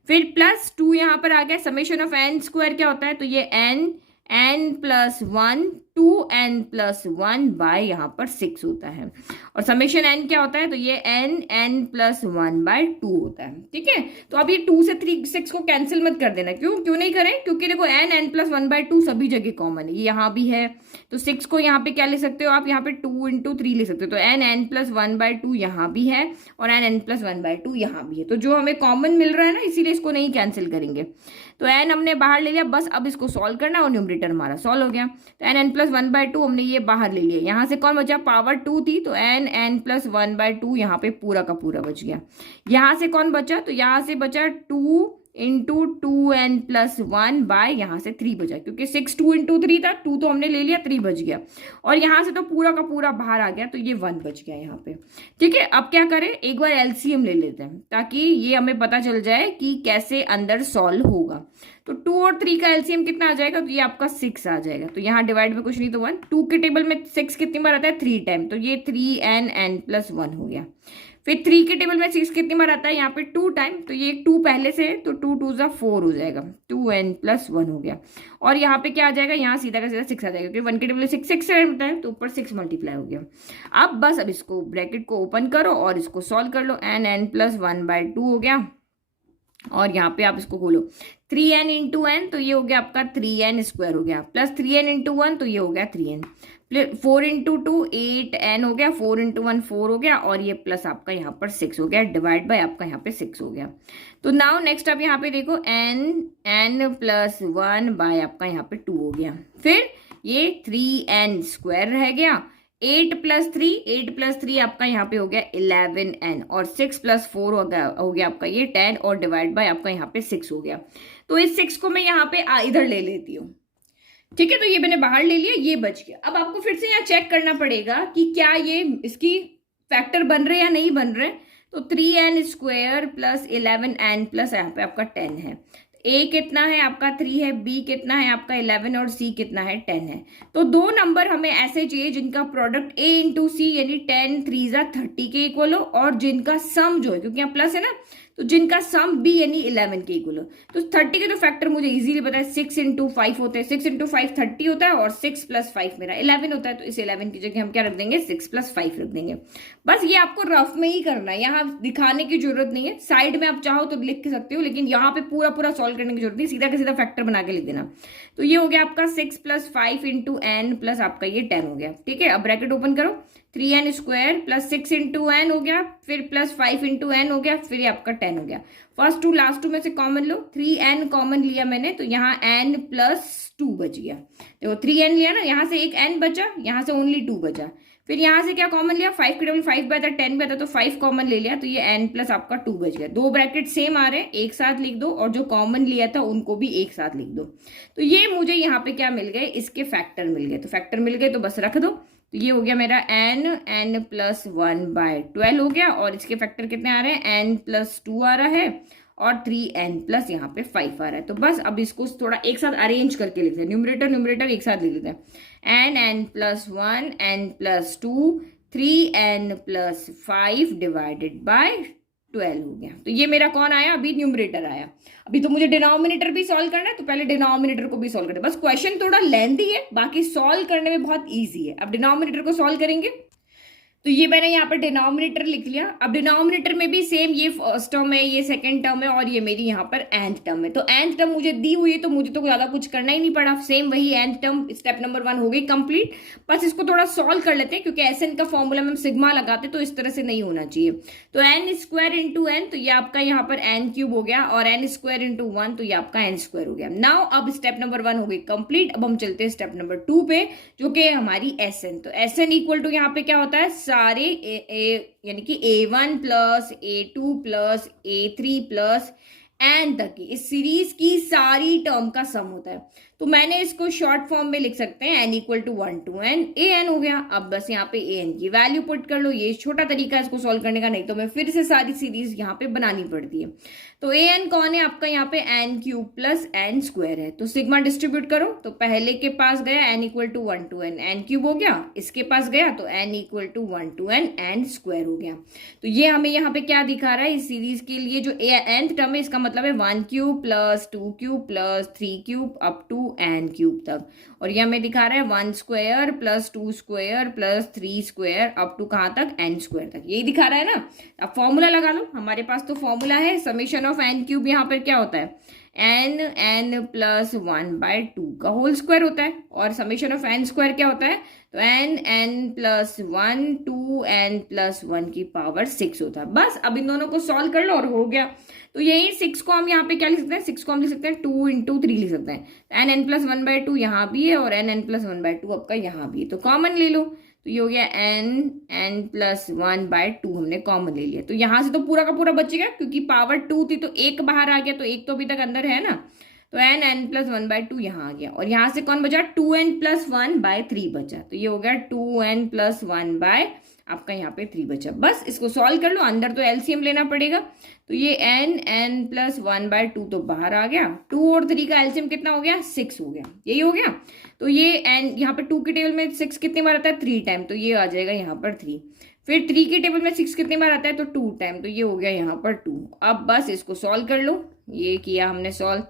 फिर प्लस 2 यहाँ पर आ गया, समेशन ऑफ n² क्या होता है? तो ये n+1 2n+1 यहाँ पर 6 होता है। और समेशन n क्या होता है? तो ये n+1/2 होता है। ठीक है, तो अब ये 2 से 6 को कैंसिल मत कर देना। क्यों नहीं करें? क्योंकि देखो n+1/2 सभी जगह कॉमन है, ये यहाँ भी है, तो 6 को यहाँ पे क्या ले सकते हो आप? यहाँ पे 2 × 3 ले सकते हो। तो n+1/2 यहाँ भी है, और n+1/2 यहाँ भी है। तो जो हमें कॉमन मिल रहा है ना, इसीलिए इसको नहीं कैंसिल करेंगे। तो n हमने बाहर ले लिया, बस अब इसको सॉल्व करना, और न्यूमरेटर हमारा सॉल्व हो गया। तो n+1/2 हमने ये बाहर ले लिया। यहाँ से कौन बचा? पावर 2 थी, तो n+1/2 यहाँ पे पूरा का पूरा बच गया। यहाँ से कौन बचा? तो यहाँ से बचा 2 इंटू 2n+1 बाय यहाँ से 3 बचा, क्योंकि 6 2 इंटू 3 था, 2 तो हमने ले लिया, 3 बच गया, और यहाँ से तो पूरा का पूरा बाहर आ गया, तो ये 1 बच गया यहाँ पे। ठीक है, अब क्या करें, एक बार एलसीएम ले लेते हैं ताकि ये हमें पता चल जाए कि कैसे अंदर सॉल्व होगा। तो 2 और 3 का एलसीएम कितना आ जाएगा, तो ये आपका 6 आ जाएगा। तो यहाँ डिवाइड में कुछ नहीं तो 1, 2 के टेबल में 6 कितनी बार आता है, 3 टाइम, तो ये 3n+1 हो गया। फिर 3 के टेबल में 6 कितनी बार आता है, यहाँ पे 2 टाइम, तो ये 2 पहले से है, तो 2 2 ज़ा 4 हो जाएगा, 2n+1 हो गया। और यहाँ पे क्या आ जाएगा, यहाँ सीधा का सीधा 6 आ जाएगा, क्योंकि 1 के टेबल में 6 6 होता है, तो ऊपर 6 मल्टीप्लाई हो गया। अब इसको ब्रैकेट को ओपन करो और इसको सॉल्व कर लो, n+1/2 हो गया, और यहाँ पे आप इसको खोलो 3n इंटू एन, तो ये हो गया आपका 3n² हो गया, प्लस 3n इंटू 1, तो ये हो गया 3n, 4 इंटू 2 8n हो गया, 4 इंटू 1 4 हो गया, और ये प्लस आपका यहाँ पर 6 हो गया, डिवाइड बाय आपका यहाँ पे 6 हो गया। तो नाउ नेक्स्ट आप यहाँ पे देखो n+1 बाय आपका यहाँ पे 2 हो गया, फिर ये 3n² रह गया, 8 + 3 आपका यहाँ पे हो गया 11n, और 6 + 4 हो गया आपका ये 10, और डिवाइड बाय आपका यहाँ पे 6 हो गया। तो इस 6 को मैं यहाँ पे इधर ले लेती हूँ। ठीक है, तो ये मैंने बाहर ले लिया, ये बच गया। अब आपको फिर से यहाँ चेक करना पड़ेगा कि क्या ये इसकी फैक्टर बन रहे या नहीं बन रहे। तो 3n² + 11n प्लस यहाँ पे आपका 10 है। ए कितना है आपका 3 है, बी कितना है आपका 11, और सी कितना है 10 है। तो 2 नंबर हमें ऐसे चाहिए जिनका प्रोडक्ट ए इंटू सी यानी 10 3 ज़ा 30 के इक्वल हो, और जिनका सम जो है, क्योंकि यहाँ प्लस है ना, तो जिनका सम बी यानी 11 के इक्वल हो। तो 30 के तो फैक्टर मुझे इजीली पता है, 6 इंटू 5 होते हैं, 6 इंटू 5 30 होता है, और 6 + 5 मेरा 11 होता है। तो इस 11 की जगह हम क्या रख देंगे, 6 + 5 रख देंगे। बस ये आपको रफ में ही करना है, यहाँ दिखाने की जरूरत नहीं है, साइड में आप चाहो तो लिख सकते हो, लेकिन यहाँ पे पूरा पूरा सॉल्व करने की जरूरत नहीं, सीधा का सीधा फैक्टर बना के लिख देना। तो ये हो गया आपका 6 + 5 इंटू n प्लस आपका ये 10 हो गया। ठीक है, अब ब्रैकेट ओपन करो, 3n² + 6 इंटू n हो गया, फिर प्लस 5 इंटू n हो गया, फिर ये आपका 10 हो गया। फर्स्ट टू लास्ट टू में से कॉमन लो, 3n कॉमन लिया मैंने, तो यहाँ n+2 बच गया। देखो 3n लिया ना, यहाँ से एक n बचा, यहाँ से ओनली 2 बचा। फिर यहाँ से क्या कॉमन लिया, 5 के टेबल 5 भी आता, 10 भी आता, तो 5 कॉमन ले लिया, तो ये n प्लस आपका 2 बच गया। 2 ब्रैकेट सेम आ रहे हैं, एक साथ लिख दो, और जो कॉमन लिया था उनको भी एक साथ लिख दो। तो ये मुझे यहाँ पे क्या मिल गए, इसके फैक्टर मिल गए। तो फैक्टर मिल गए तो बस रख दो। तो ये हो गया मेरा n+1/12 हो गया, और इसके फैक्टर कितने आ रहे हैं, n+2 आ रहा है, और 3n प्लस यहाँ पे 5 आ रहा है। तो बस अब इसको थोड़ा एक साथ अरेंज करके लिखते हैं, न्यूमरेटर एक साथ लिख लेते हैं, n+1 n+2 3n+5 divided by 12 हो गया। तो ये मेरा कौन आया, अभी न्यूमरेटर आया। अभी तो मुझे डिनोमिनेटर भी सॉल्व करना है, तो पहले डिनोमिनेटर को भी सॉल्व करना है। बस क्वेश्चन थोड़ा लेंथी है, बाकी सॉल्व करने में बहुत इजी है। अब डिनोमिनेटर को सॉल्व करेंगे, तो ये मैंने यहाँ पर डिनोमिनेटर लिख लिया। अब डिनोमिनेटर में भी सेम, ये फर्स्ट टर्म है, ये सेकंड टर्म है, और ये मेरी यहाँ पर nth टर्म है। तो nth टर्म मुझे दी हुई है, तो मुझे तो ज्यादा कुछ करना ही नहीं पड़ा, सेम वही nth टर्म, स्टेप नंबर 1 हो गई कंप्लीट। बस इसको थोड़ा सॉल्व कर लेते हैं, क्योंकि SN का फॉर्मूला में हम सिग्मा लगाते, तो इस तरह से नहीं होना चाहिए। तो n² इंटू n, तो ये आपका यहाँ पर n³ हो गया, और n² इंटू 1, तो ये आपका n² हो गया। नाउ अब स्टेप नंबर 1 हो गई कंप्लीट। अब हम चलते हैं स्टेप नंबर 2 पे, जो कि हमारी SN। तो SN इक्वल टू यहाँ पे क्या होता है, सारे यानी कि A1 + A2 + A3 + n तक की इस सीरीज की सारी टर्म का सम होता है। तो मैंने इसको शॉर्ट फॉर्म में लिख सकते हैं, n = 1 to n an हो गया। अब बस यहाँ पे an की वैल्यू पुट कर लो, ये छोटा तरीका है इसको सॉल्व करने का, नहीं तो मैं फिर से सारी सीरीज यहाँ पे बनानी पड़ती है। तो an कौन है आपका, यहाँ पे n³ + n² है। तो सिग्मा डिस्ट्रीब्यूट करो, तो पहले के पास गया n = 1 to n n³ हो गया, इसके पास गया तो n = 1 to n n² हो गया। तो ये हमें यहाँ पे क्या दिखा रहा है, इस सीरीज के लिए जो nth टर्म है, इसका मतलब है 1³ + 2³ + 3³ अप टू n³ तक। और ये हमें दिखा रहा है 1² + 2² + 3² अप टू कहाँ तक, n² तक, यही दिखा रहा है ना। अब फॉर्मूला लगा लो, हमारे पास तो फॉर्मूला है, समेशन ऑफ n³ यहाँ पर क्या होता है, n+1/2 का होल स्क्वायर होता है, और समेशन ऑफ n² क्या होता है, तो n+1 to n+1 की पावर 6 होता है। बस अब इन दोनों को सॉल्व कर लो और हो गया। तो यही 6 को हम यहाँ पे क्या लिख सकते हैं, 6 को हम लिख सकते हैं 2 × 3 लिख सकते हैं। nn+1/2 यहाँ भी है, और nn+1/2 आपका यहाँ भी है, तो कॉमन ले लो। तो ये हो गया n+1/2 हमने कॉमन ले लिया। तो यहां से तो पूरा का पूरा बचेगा क्योंकि पावर 2 थी तो एक बाहर आ गया, तो एक तो अभी तक अंदर है ना, तो n+1/2 यहाँ आ गया। और यहाँ से कौन बचा, 2n+1/3 बचा। तो ये हो गया 2n+1 आपका यहाँ पे 3 बचा। बस इसको सॉल्व कर लो, अंदर तो एलसीएम लेना पड़ेगा। तो ये n+1/2 तो बाहर आ गया, 2 और 3 का एलसीएम कितना हो गया, 6 हो गया, यही हो गया। तो ये n यहाँ पे 2 के टेबल में 6 कितनी बार आता है, 3 टाइम, तो ये आ जाएगा यहाँ पर 3। फिर 3 के टेबल में 6 कितनी बार आता है, तो 2 टाइम, तो ये हो गया यहाँ पर 2। अब बस इसको सॉल्व कर लो, ये किया हमने सॉल्व,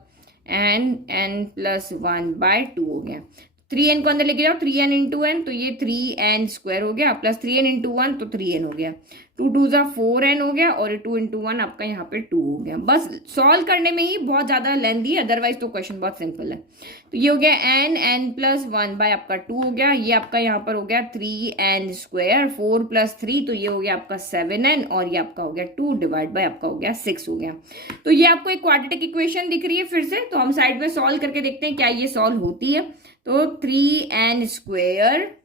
n+1/2 हो गया। 3n को अंदर लेके जाओ, 3n इंटू एन, तो ये 3n स्क्वायर हो गया, प्लस 3n इंटू 1 तो 3n हो गया, 2 2 4n हो गया, और 2 इंटू 1 आपका यहाँ पे 2 हो गया। बस सॉल्व करने में ही बहुत ज्यादा लेंथी है, अदरवाइज तो क्वेश्चन बहुत सिंपल है। तो ये हो गया n+1 आपका 2 हो गया, ये आपका यहाँ पर हो गया 3n स्क्वायर, 4 + 3 तो ये हो गया आपका 7n, और ये आपका हो गया 2 डिवाइड बाय आपका हो गया 6 हो गया। तो ये आपको एक क्वाड्रेटिक इक्वेशन दिख रही है फिर से, तो हम साइड में सॉल्व करके देखते हैं क्या ये सॉल्व होती है। तो 3n स्क्वेयर,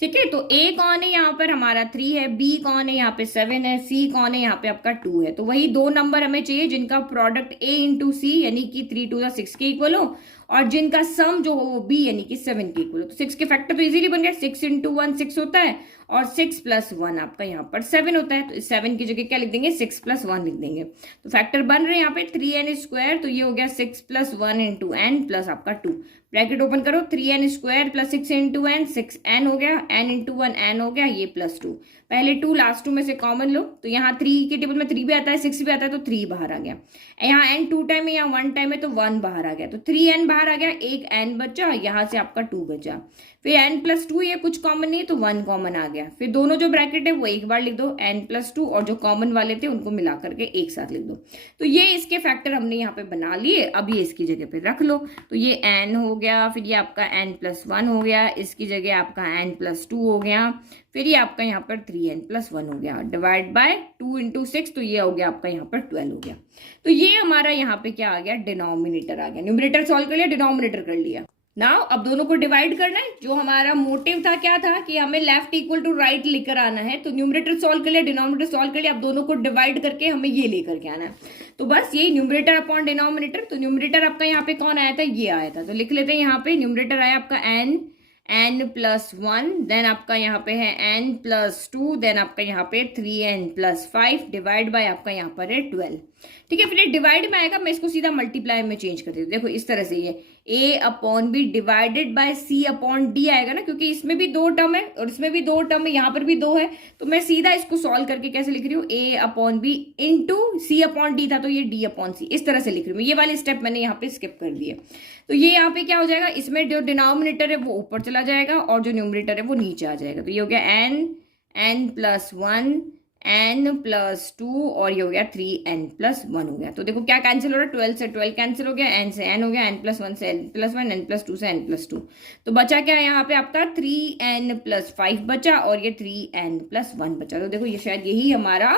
ठीक है, तो a कौन है यहाँ पर हमारा 3 है, b कौन है यहाँ पे 7 है, c कौन है यहाँ पे आपका 2 है। तो वही दो नंबर हमें चाहिए जिनका प्रोडक्ट a इंटू सी यानी कि 3 2 6 के इक्वल हो, और जिनका सम जो हो वो b यानी कि 7 के इक्वल हो। तो 6 के फैक्टर तो इजीली बन गया, 6 इंटू 1 6 होता है, और 6 + 1 आपका यहाँ पर 7 होता है। तो 7 की जगह क्या लिख देंगे, 6 + 1 लिख देंगे। तो फैक्टर बन रहे हैं यहाँ पे 3n स्क्वायर, तो ये हो गया 6 + 1 इंटू n प्लस आपका 2, ब्रैकेट ओपन करो, 3n square plus 6 into N, 6n हो गया, n इंटू 1 n हो गया, ये +2, पहले 2 लास्ट 2 में से कॉमन लो, तो यहाँ 3 के टेबल में 3 भी आता है, 6 भी आता है, तो 3 बाहर आ गया। यहाँ n 2 टाइम है, यहाँ 1 टाइम है, तो 1 बाहर आ गया, तो 3n बाहर आ गया, एक n बचा, यहाँ से आपका 2 बचा। फिर n+2 ये कुछ कॉमन नहीं है तो 1 कॉमन आ गया। फिर दोनों जो ब्रैकेट है वो एक बार लिख दो, n+2, और जो कॉमन वाले थे उनको मिला करके एक साथ लिख दो। तो ये इसके फैक्टर हमने यहाँ पे बना लिए, अब ये इसकी जगह पे रख लो। तो ये n हो गया, फिर ये आपका n+1 हो गया, इसकी जगह आपका n+2 हो गया, फिर ये आपका यहाँ पर 3n+1 हो गया, डिवाइड बाय 2 इंटू 6, तो ये हो गया आपका यहाँ पर 12 हो गया। तो ये हमारा यहाँ पे क्या आ गया, डिनोमिनेटर आ गया। न्यूमरेटर सॉल्व कर लिया, डिनोमिनेटर कर लिया। नाउ अब दोनों को डिवाइड करना है। जो हमारा मोटिव था क्या था कि हमें लेफ्ट इक्वल टू राइट लेकर आना है, तो न्यूमरेटर सॉल्व कर लिया, डिनोमिनेटर सॉल्व कर लिया, अब दोनों को डिवाइड करके हमें ये लेकर के आना है। तो बस ये न्यूमरेटर अपॉन डिनोमिनेटर। तो न्यूमरेटर आपका यहाँ पे कौन आया था, ये आया था, तो लिख लेते हैं यहाँ पे न्यूमरेटर आया आपका n+1, देन आपका यहाँ पे है n+2, देन आपका यहाँ पे 3n+5 डिवाइड बाय आपका यहाँ पर है 12। ठीक है, फिर ये डिवाइड में आएगा, मैं इसको सीधा मल्टीप्लाई में चेंज कर देती हूँ। देखो इस तरह से ये a/b डिवाइडेड बाय c/d आएगा ना, क्योंकि इसमें भी 2 टर्म है और इसमें भी 2 टर्म है, यहाँ पर भी 2 है, तो मैं सीधा इसको सॉल्व करके कैसे लिख रही हूँ, a/b इंटू c/d था तो ये d/c, इस तरह से लिख रही हूँ। ये वाले स्टेप मैंने यहाँ पे स्किप कर दिए। तो ये यहाँ पे क्या हो जाएगा, इसमें जो डिनोमिनेटर है वो ऊपर चला जाएगा और जो न्यूमरेटर है वो नीचे आ जाएगा। तो ये हो गया n+1 n+2 और ये हो गया 3n+1 हो गया। तो देखो क्या कैंसिल हो रहा है, 12 से 12 कैंसिल हो गया, n से n हो गया, n+1 से n+1, n+2 से n+2। तो बचा क्या है यहाँ पे आपका 3n+5 बचा और ये 3n+1 बचा। तो देखो ये शायद यही हमारा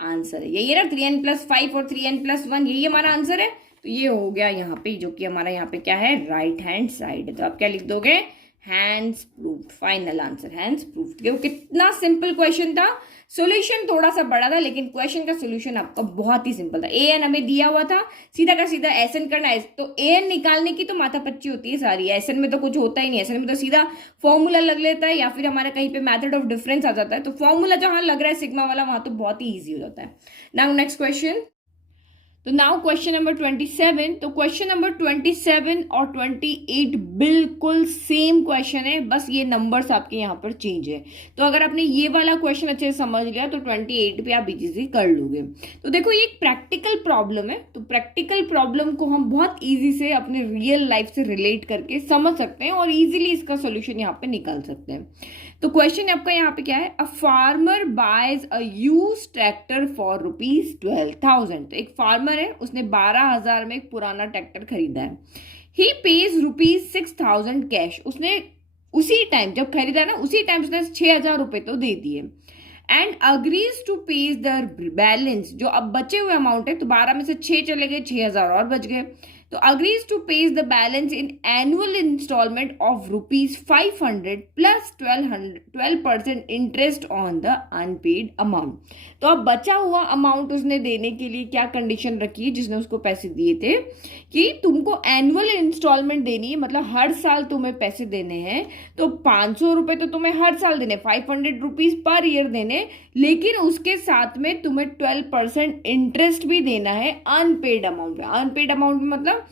आंसर है, यही है ना, 3n+5 और 3n+1 यही हमारा आंसर है। तो ये हो गया यहाँ पे, जो कि हमारा यहाँ पे क्या है, राइट हैंड साइड है। तो आप क्या लिख दोगे, hands proved, final answer hands proved. देखो कितना सिंपल क्वेश्चन था, सॉल्यूशन थोड़ा सा बड़ा था लेकिन क्वेश्चन का सॉल्यूशन आपका बहुत ही सिंपल था। an हमें दिया हुआ था, सीधा का सीधा एसएन करना है, तो an निकालने की तो माथापच्ची होती है सारी, एसएन में तो कुछ होता ही नहीं, एसएन में तो सीधा फॉर्मूला लग लेता है या फिर हमारा कहीं पे मेथड ऑफ डिफरेंस आ जाता है। तो फॉर्मूला जहां लग रहा है सिग्मा वाला, वहां तो बहुत ही ईजी हो जाता है। नाउ नेक्स्ट क्वेश्चन, तो नाउ क्वेश्चन नंबर 27। तो क्वेश्चन नंबर 27 और 28 बिल्कुल सेम क्वेश्चन है, बस ये नंबर्स आपके यहाँ पर चेंज है। तो अगर आपने ये वाला क्वेश्चन अच्छे से समझ लिया तो 28 पे आप इजीली कर लोगे। तो देखो ये एक प्रैक्टिकल प्रॉब्लम है, तो प्रैक्टिकल प्रॉब्लम को हम बहुत ईजी से अपने रियल लाइफ से रिलेट करके समझ सकते हैं और इजीली इसका सोल्यूशन यहाँ पे निकाल सकते हैं। तो क्वेश्चन आपका यहाँ पे क्या है, a farmer boys a used tractor for ₹12,000। तो एक फार्मर है, उसने 12,000 में एक पुराना ट्रैक्टर खरीदा है। ही पेज ₹6,000 कैश, उसने उसी टाइम जब खरीदा ना उसी टाइम उसने 6,000 रुपए तो दे दिए। And agrees to pay the balance, जो अब बचे हुए अमाउंट है, तो 12 में से 6 चले गए, 6,000 और बच गए। तो agrees to pay the balance in annual instalment of ₹500 plus 12% interest on the unpaid amount. तो अब बचा हुआ अमाउंट उसने देने के लिए क्या कंडीशन रखी है, जिसने उसको पैसे दिए थे कि तुमको एनुअल इंस्टॉलमेंट देनी है, मतलब हर साल तुम्हें पैसे देने हैं। तो 500 रुपए तो तुम्हें हर साल देने, 500 रुपीज पर ईयर देने, लेकिन उसके साथ में तुम्हें 12% इंटरेस्ट भी देना है अनपेड अमाउंट में। अनपेड अमाउंट में मतलब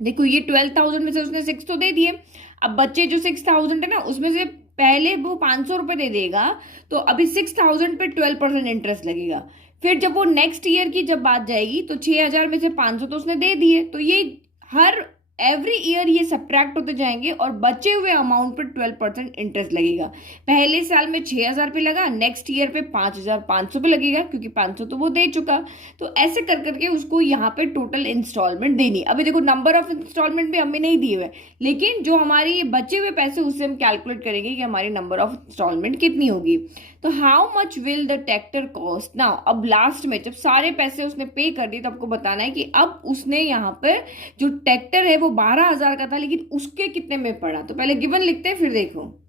देखो ये 12,000 में से उसने 6 तो दे दिए, अब बच्चे जो 6,000 है ना उसमें से पहले वो 500 रुपए दे देगा, तो अभी 6,000 पे 12% इंटरेस्ट लगेगा। फिर जब वो नेक्स्ट ईयर की जब बात जाएगी तो 6,000 में से 500 तो उसने दे दिए, तो ये हर एवरी ईयर ये सब्ट्रैक्ट होते जाएंगे और बचे हुए अमाउंट पर 12% इंटरेस्ट लगेगा। पहले साल में 6,000 पे लगा, नेक्स्ट ईयर पे 5,500 पे लगेगा, क्योंकि 500 तो वो दे चुका। तो ऐसे कर करके उसको यहाँ पे टोटल इंस्टॉलमेंट देनी। अभी देखो नंबर ऑफ इंस्टॉलमेंट भी हमें नहीं दिए हुए, लेकिन जो हमारी ये बचे हुए पैसे उससे हम कैलकुलेट करेंगे कि हमारी नंबर ऑफ इंस्टॉलमेंट कितनी होगी। तो how much will the tractor cost now. अब लास्ट में जब सारे पैसे उसने पे कर दिए तो आपको बताना है कि अब उसने यहाँ पर जो ट्रैक्टर है वो 12,000 का था, लेकिन उसके कितने में पड़ा। तो पहले गिवन लिखते हैं फिर देखो,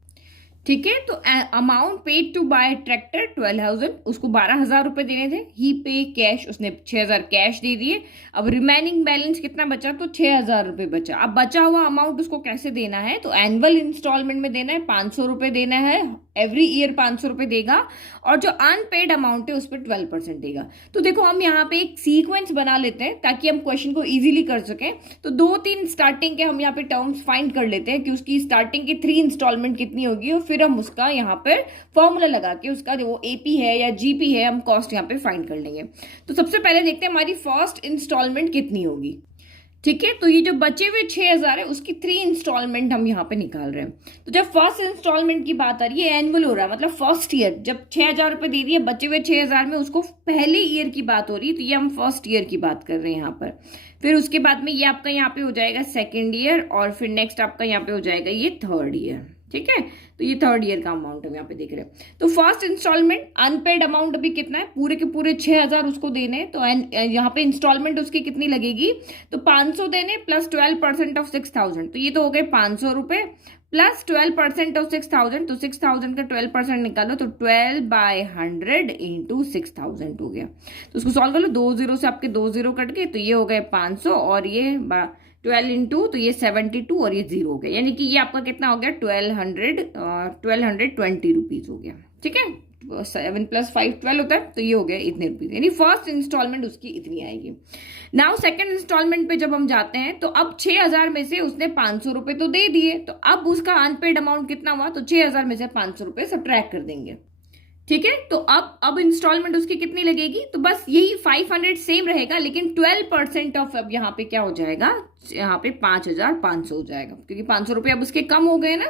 ठीक है। तो amount paid to buy tractor 12,000, उसको 12,000 रुपए देने थे। ही पे कैश, उसने 6,000 कैश दे दिए। अब रिमेनिंग बैलेंस कितना बचा, तो 6,000 रुपए बचा। अब बचा हुआ अमाउंट उसको कैसे देना है, तो एनुअल इंस्टॉलमेंट में देना है, 500 रुपए देना है, एवरी ईयर 500 रुपए देगा, और जो अनपेड अमाउंट है उस पर 12% देगा। तो देखो हम यहाँ पे एक सीक्वेंस बना लेते हैं ताकि हम क्वेश्चन को इजीली कर सकें। तो 2-3 स्टार्टिंग के हम यहाँ पे टर्म्स फाइंड कर लेते हैं कि उसकी स्टार्टिंग की 3 इंस्टॉलमेंट कितनी होगी, और फिर हम उसका यहाँ पर फॉर्मूला लगा के उसका जो एपी है या जीपी है हम कॉस्ट यहाँ पे फाइंड कर लेंगे। तो सबसे पहले देखते हैं हमारी फर्स्ट इंस्टॉलमेंट कितनी होगी, ठीक है। तो ये जो बचे हुए 6,000 है उसकी 3 इंस्टॉलमेंट हम यहाँ पे निकाल रहे हैं। तो जब फर्स्ट इंस्टॉलमेंट की बात आ रही है, एनुअल हो रहा है, मतलब फर्स्ट ईयर जब 6,000 रुपए दे दिए, बचे हुए 6,000 में उसको पहले ईयर की बात हो रही है, तो ये हम फर्स्ट ईयर की बात कर रहे हैं यहाँ पर। फिर उसके बाद में ये आपका यहाँ पे हो जाएगा सेकेंड ईयर, और फिर नेक्स्ट आपका यहाँ पे हो जाएगा ये थर्ड ईयर, ठीक है। तो ये थर्ड ईयर का अमाउंट हम यहाँ पे देख रहे हैं। तो फर्स्ट इंस्टॉलमेंट अनपेड अमाउंट अभी कितना है, पूरे के पूरे 6,000 उसको देने। तो यहाँ पे इंस्टॉलमेंट उसकी कितनी लगेगी, तो 500 देने प्लस 12% ऑफ 6,000, तो ये तो हो गए 500 रुपए प्लस 12% ऑफ 6,000, तो 6,000 का 12% निकालो तो 12/100 इंटू 6,000 हो गया। तो उसको सॉल्व कर लो, 2 जीरो से आपके 2 जीरो कट गए, तो ये हो गए 500, और ये 12 इंटू तो ये 72, और ये 0 हो गया, यानी कि ये आपका कितना हो गया 1220 रुपीज हो गया, ठीक है। 7 + 5 12 होता है, तो ये हो गया इतने रुपीज, यानी फर्स्ट इंस्टॉलमेंट उसकी इतनी आएगी। नाउ सेकंड इंस्टॉलमेंट पे जब हम जाते हैं तो अब 6,000 में से उसने 500 रुपए तो दे दिए, तो अब उसका अनपेड अमाउंट कितना हुआ, तो 6,000 में से 500 रुपए सब्ट्रैक्ट कर देंगे, ठीक है। तो अब इंस्टॉलमेंट उसकी कितनी लगेगी, तो बस यही 500 सेम रहेगा, लेकिन 12% ऑफ अब यहाँ पे क्या हो जाएगा, यहाँ पे 5,500 हो जाएगा, क्योंकि 500 रुपए अब उसके कम हो गए ना,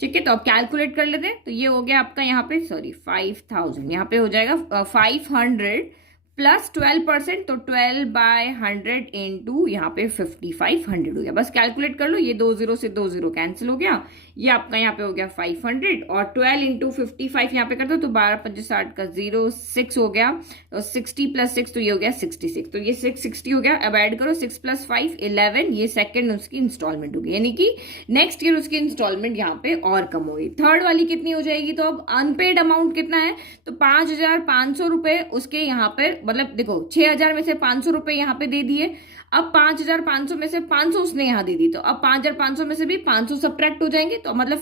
ठीक है। तो अब कैलकुलेट कर लेते हैं। तो ये हो गया आपका यहाँ पे 5,000, यहाँ पे हो जाएगा 500 प्लस 12%, तो 12/100 इंटू यहाँ पे 5,500 हो गया। बस कैलकुलेट कर लो, ये 2 जीरो से 2 जीरो कैंसिल हो गया, ये आपका यहाँ पे हो गया 500, और 12 इंटू 55 यहाँ पे कर दो तो 12×5 का 0 6 हो गया, और 60 + 6 तो ये हो गया 66, तो ये 660 हो गया। अब ऐड करो 6 + 5 11, ये सेकंड उसकी इंस्टॉलमेंट होगी, यानी कि नेक्स्ट ईयर उसकी इंस्टॉलमेंट यहाँ पे और कम होगी। थर्ड वाली कितनी हो जाएगी, तो अब अनपेड अमाउंट कितना है, तो 5,500 रुपए उसके यहाँ पर, मतलब देखो 6,000 में से 500 रुपए यहाँ पे दे दिए, अब 5,500 में से 500 उसने यहाँ दे दी, तो अब 5,500 में से भी 500 सब्ट्रैक्ट हो जाएंगे, तो मतलब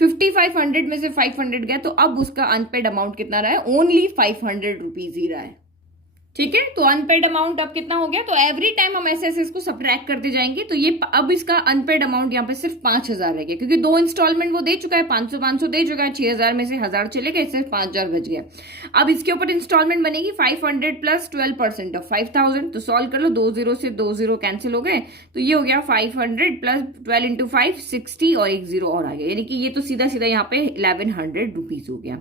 5,500 में से 500 गया, तो अब उसका अनपेड अमाउंट कितना रहा है, ओनली 500 रुपीज ही रहा है, ठीक है। तो अनपेड अमाउंट अब कितना हो गया, तो एवरी टाइम हम ऐसे ऐसे इसको सब्ट्रैक्ट करते जाएंगे, तो ये अब इसका अनपेड अमाउंट यहाँ पे सिर्फ 5,000 रह गया, क्योंकि 2 इंस्टॉलमेंट वो दे चुका है, 500 दे चुका है, 6,000 में से 1,000 चले गए, सिर्फ 5,000 बच गया। अब इसके ऊपर इंस्टॉलमेंट बनेगी 500 प्लस 12% ऑफ 5,000, तो सॉल्व कर लो, 2 जीरो से 2 जीरो कैंसिल हो गए, तो ये हो गया 500 प्लस 12 इंटू 5 60, और एक जीरो और आ गया, यानी कि ये तो सीधा सीधा यहाँ पे 1,100 रुपीज हो गया।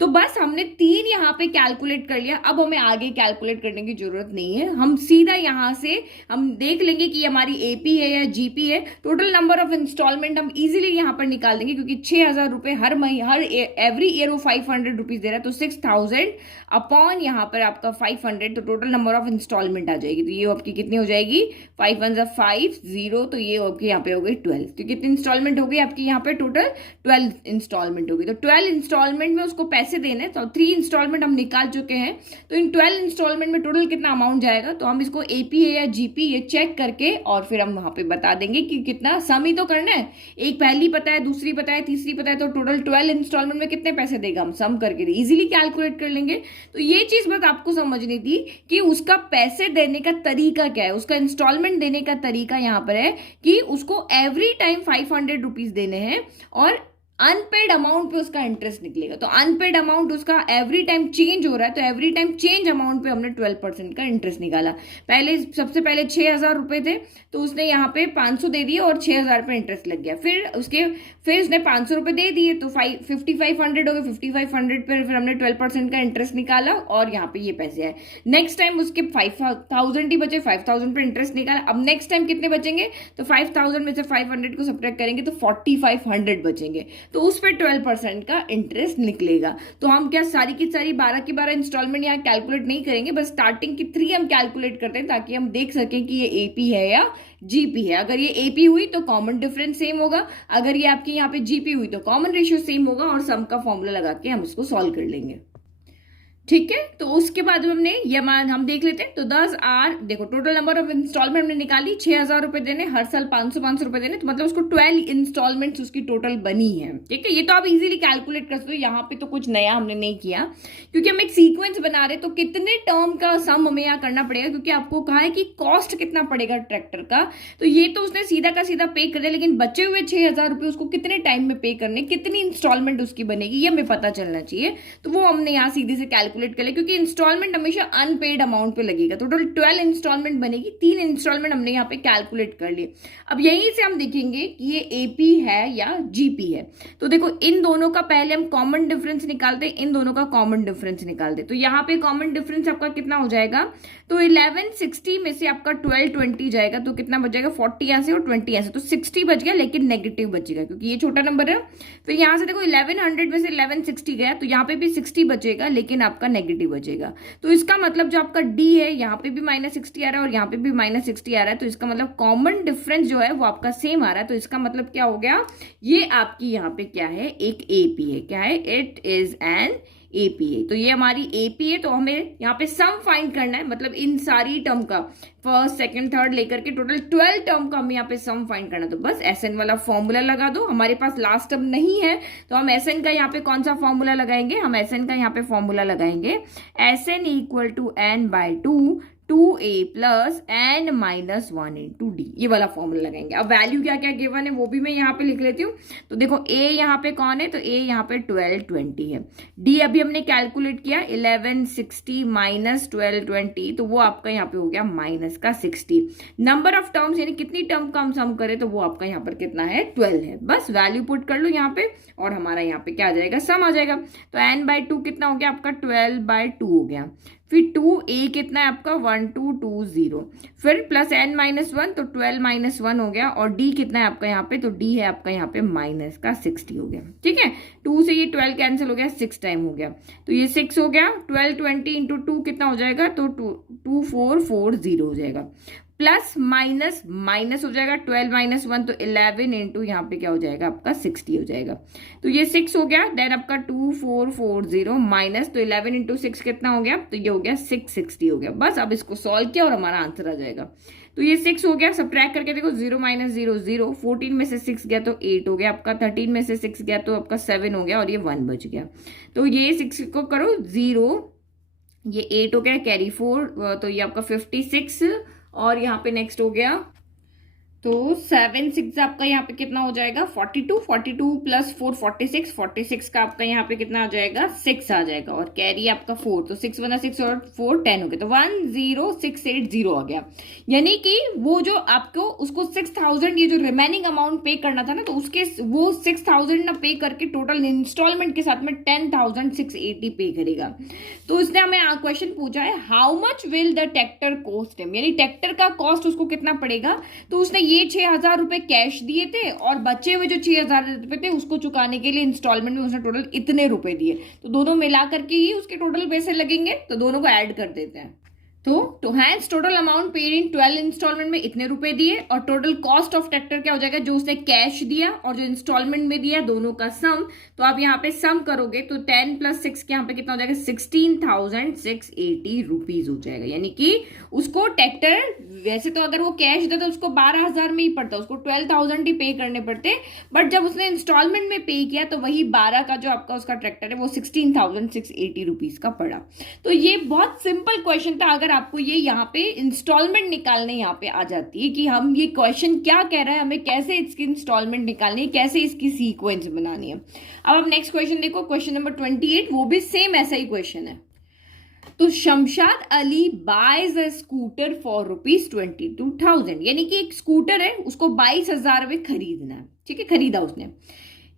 तो बस हमने 3 यहाँ पे कैलकुलेट कर लिया, अब हमें आगे कैलकुलेट करने की जरूरत नहीं है। हम सीधा यहाँ से हम देख लेंगे कि हमारी एपी है या जीपी है। टोटल नंबर ऑफ इंस्टॉलमेंट हम इजीली यहाँ पर निकाल देंगे, क्योंकि 6,000 रुपए हर महीने, हर एवरी ईयर वो 500 रुपीज दे रहा है, तो 6,000 अपॉन यहाँ पर आपका 500, तो टोटल नंबर ऑफ इंस्टॉलमेंट आ जाएगी। तो ये आपकी कितनी हो जाएगी, 5 1 5 0, तो ये आपकी यहाँ पे हो गई 12। तो कितनी इंस्टॉलमेंट हो गई आपकी यहाँ पे, टोटल 12 इंस्टॉलमेंट होगी। तो 12 इंस्टॉलमेंट में उसको पैसे देने, तो 3 इंस्टॉलमेंट हम निकाल चुके हैं, तो इन 12 इंस्टॉलमेंट में टोटल कितना अमाउंट जाएगा, तो हम इसको एपी है या जीपी ये चेक करके और फिर हम वहां पे बता देंगे कि कितना, सम ही तो करना है, एक पहली पता है, दूसरी पता है, तीसरी पता है, तो टोटल 12 इंस्टॉलमेंट में कितने पैसे देगा, हम सम करके इजीली कैलकुलेट कर लेंगे। तो ये चीज बस आपको समझनी थी कि उसका पैसे देने का तरीका क्या है, उसका इंस्टॉलमेंट देने का तरीका यहाँ पर है कि उसको एवरी टाइम 500 रुपीज देने हैं और अनपेड अमाउंट पे उसका इंटरेस्ट निकलेगा। तो अनपेड अमाउंट उसका एवरी टाइम चेंज हो रहा है, तो एवरी टाइम चेंज अमाउंट पे हमने 12% का इंटरेस्ट निकाला। पहले सबसे पहले 6,000 रुपए थे, तो उसने यहाँ पे 500 दे दिए और 6,000 पे इंटरेस्ट लग गया। फिर उसने 500 रुपए दे दिए, तो 5500 हो गए, 5500 पे फिर हमने 12% का इंटरेस्ट निकाला और यहाँ पे ये पैसे आए। नेक्स्ट टाइम उसके 5,000 ही बचे, 5,000 पे इंटरेस्ट निकाला। अब नेक्स्ट टाइम कितने बचेंगे, तो 5,000 में से 500 को सब्ट्रैक्ट करेंगे तो 4,500 बचेंगे, तो उस पर 12% का इंटरेस्ट निकलेगा। तो हम क्या सारी की सारी 12 की 12 इंस्टॉलमेंट यहाँ कैलकुलेट नहीं करेंगे, बस स्टार्टिंग की 3 हम कैलकुलेट करते हैं ताकि हम देख सकें कि ये एपी है या जीपी है। अगर ये एपी हुई तो कॉमन डिफरेंस सेम होगा, अगर ये आपकी यहाँ पे जीपी हुई तो कॉमन रेशियो सेम होगा, और सम का फॉर्मूला लगा के हम इसको सॉल्व कर लेंगे। ठीक है, तो उसके बाद हमने ये मान हम देख लेते हैं। तो 10 आर, देखो टोटल नंबर ऑफ इंस्टॉलमेंट हमने निकाली, 6,000 रुपए देने, हर साल 500 रुपए देने, तो मतलब उसको 12 इंस्टॉलमेंट्स उसकी टोटल बनी है। ठीक है, ये तो आप इजीली कैलकुलेट कर सकते हो, यहाँ पे तो कुछ नया हमने नहीं किया, क्योंकि हम एक सीक्वेंस बना रहे, तो कितने टर्म का सम हमें यहाँ करना पड़ेगा, क्योंकि आपको कहा है कि कॉस्ट कितना पड़ेगा ट्रैक्टर का, तो ये तो उसने सीधा का सीधा पे कर दिया, लेकिन बचे हुए 6,000 रुपए उसको कितने टाइम में पे करने, कितनी इंस्टॉलमेंट उसकी बनेगी, ये हमें पता चलना चाहिए। तो वो हमने यहाँ सीधे से कैलकुलेट कर लिया, क्योंकि इंस्टॉलमेंट हमेशा अनपेड अमाउंट पे लगेगा। टोटल 12 इंस्टॉलमेंट बनेगी, 3 इंस्टॉलमेंट हमने यहाँ पे कैलकुलेट कर ली। अब यहीं से हम देखेंगे कि ये एपी है या जीपी है। तो देखो इन दोनों का पहले हम कॉमन डिफरेंस निकालते, इन दोनों का कॉमन डिफरेंस निकालते। तो यहाँ पे कॉमन डिफरेंस आपका कितना हो जाएगा, तो 1160 में से आपका 1220 जाएगा, तो कितना बच जाएगा, 40 यहाँ से और 20 यहाँ से, तो 60 बच गया, लेकिन नेगेटिव बचेगा क्योंकि ये छोटा नंबर है। फिर यहाँ से देखो 1100 में से 1160 गया, तो यहाँ पे भी 60 बचेगा, लेकिन आपका नेगेटिव बचेगा। तो इसका मतलब जो आपका डी है, यहाँ पे भी -60 आ रहा है और यहाँ पे भी -60 आ रहा है, तो इसका मतलब कॉमन डिफरेंस जो है वो आपका सेम आ रहा है। तो इसका मतलब क्या हो गया, ये आपकी यहाँ पे क्या है, एक एपी है। क्या है, इट इज एन एपीए। तो ये हमारी एपीए, तो हमें यहाँ पे सम फाइंड करना है, मतलब इन सारी टर्म का, फर्स्ट सेकंड थर्ड लेकर के टोटल 12 टर्म का हमें यहाँ पे सम फाइंड करना। तो बस एसएन वाला फॉर्मूला लगा दो। हमारे पास लास्ट टर्म नहीं है, तो हम एसएन का यहाँ पे कौन सा फॉर्मूला लगाएंगे, हम एसएन का यहाँ पे फॉर्मूला लगाएंगे S n equal to n by 2a plus n minus 1 into d, ये वाला फॉर्मूला लगाएंगे। अब वैल्यू क्या क्या गिवन है वो भी मैं यहाँ पे लिख लेती हूँ। तो देखो a यहाँ पे कौन है, तो a यहाँ पे 1220 है। d अभी हमने कैलकुलेट किया 1160 माइनस 1220, तो वो आपका यहाँ पे हो गया माइनस का 60। नंबर ऑफ टर्म्स यानी कितनी टर्म का हम सम करें, तो वो आपका यहाँ पर कितना है, 12 है। बस वैल्यू पुट कर लो यहाँ पे और हमारा यहाँ पे क्या आ जाएगा, सम आ जाएगा। तो n बाई 2 कितना हो गया आपका, 12/2 हो गया। फिर 2a कितना है आपका, 1220, फिर प्लस n माइनस 1, तो 12 माइनस 1 हो गया। और d कितना है आपका यहाँ पे, तो d है आपका यहाँ पे माइनस का 60 हो गया। ठीक है, 2 से ये 12 कैंसिल हो गया, 6 टाइम हो गया, तो ये 6 हो गया। 1220 इंटू 2 कितना हो जाएगा, तो 2440 हो जाएगा। प्लस माइनस माइनस हो जाएगा, 12 माइनस 1 तो 11 इंटू यहाँ पे क्या हो जाएगा आपका 60 हो जाएगा। तो ये 6 हो गया, देन आपका 2440 माइनस, तो 11 इंटू 6 कितना हो गया, तो ये हो गया 660 हो गया। बस अब इसको सॉल्व किया और हमारा आंसर आ जाएगा। तो ये 6 हो गया, सब्ट्रैक्ट करके देखो 0 माइनस 0 0, 14 में से 6 गया तो 8 हो गया आपका, 13 में से 6 गया तो आपका 7 हो गया और ये 1 बच गया। तो ये 6 को करो 0, ये 8 हो गया, कैरी 4, तो ये आपका 56 और यहाँ पे नेक्स्ट हो गया तो 7 6 आपका यहाँ पे कितना हो जाएगा 42, 42 प्लस 4 46, 46 का आपका यहाँ पे कितना आ जाएगा 6 आ जाएगा, और कैरी आपका 4, तो 6 बना 6 और 4 10 हो गया, तो 10680 आ गया। यानी कि वो जो आपको उसको 6000 ये जो रिमेनिंग अमाउंट पे करना था ना, तो उसके वो 6000 ना पे करके टोटल इंस्टॉलमेंट के साथ में 10,680 पे करेगा। तो उसने हमें क्वेश्चन पूछा है how much will the tractor cost him, यानी ट्रैक्टर का कॉस्ट उसको कितना पड़ेगा। तो उसने ये 6,000 रुपए कैश दिए थे और बचे हुए जो 6,000 रुपए थे उसको चुकाने के लिए इंस्टॉलमेंट में उसने टोटल इतने रुपए दिए, तो दोनों मिला करके ही उसके टोटल पैसे लगेंगे, तो दोनों को ऐड कर देते हैं। तो hence total amount paid in 12 instalment में इतने रुपए दिए, और टोटल कॉस्ट ऑफ ट्रैक्टर क्या हो जाएगा, जो उसने कैश दिया और जो इंस्टॉलमेंट में दिया दोनों का सम। तो आप यहाँ पे सम करोगे तो 10 + 6 के यहाँ पे कितना हो जाएगा 16,680 रुपीज हो जाएगा। यानी कि उसको ट्रैक्टर, वैसे तो अगर वो कैश देता तो उसको 12,000 में ही पड़ता, उसको 12,000 ही पे करने पड़ते, बट जब उसने इंस्टॉलमेंट में पे किया तो वही 12 का जो आपका उसका ट्रैक्टर है वो 16,680 रुपीज का पड़ा। तो ये बहुत सिंपल क्वेश्चन था। अगर आपको ये यहाँ पे इंस्टॉलमेंट निकालने यहाँ पे आ जाती है कि हम ये क्वेश्चन क्या कह रहा है, हमें कैसे इसकी इंस्टॉलमेंट निकालनी है, कैसे इसकी सीक्वेंस बनानी है। अब आप नेक्स्ट क्वेश्चन देखो, क्वेश्चन नंबर 28, वो भी सेम ऐसा ही क्वेश्चन है। तो Shamshad Ali buys a scooter for ₹22,000, यानी कि एक स्कूटर है उसको 22,000 में खरीदना है, ठीक है, खरीदा उसने।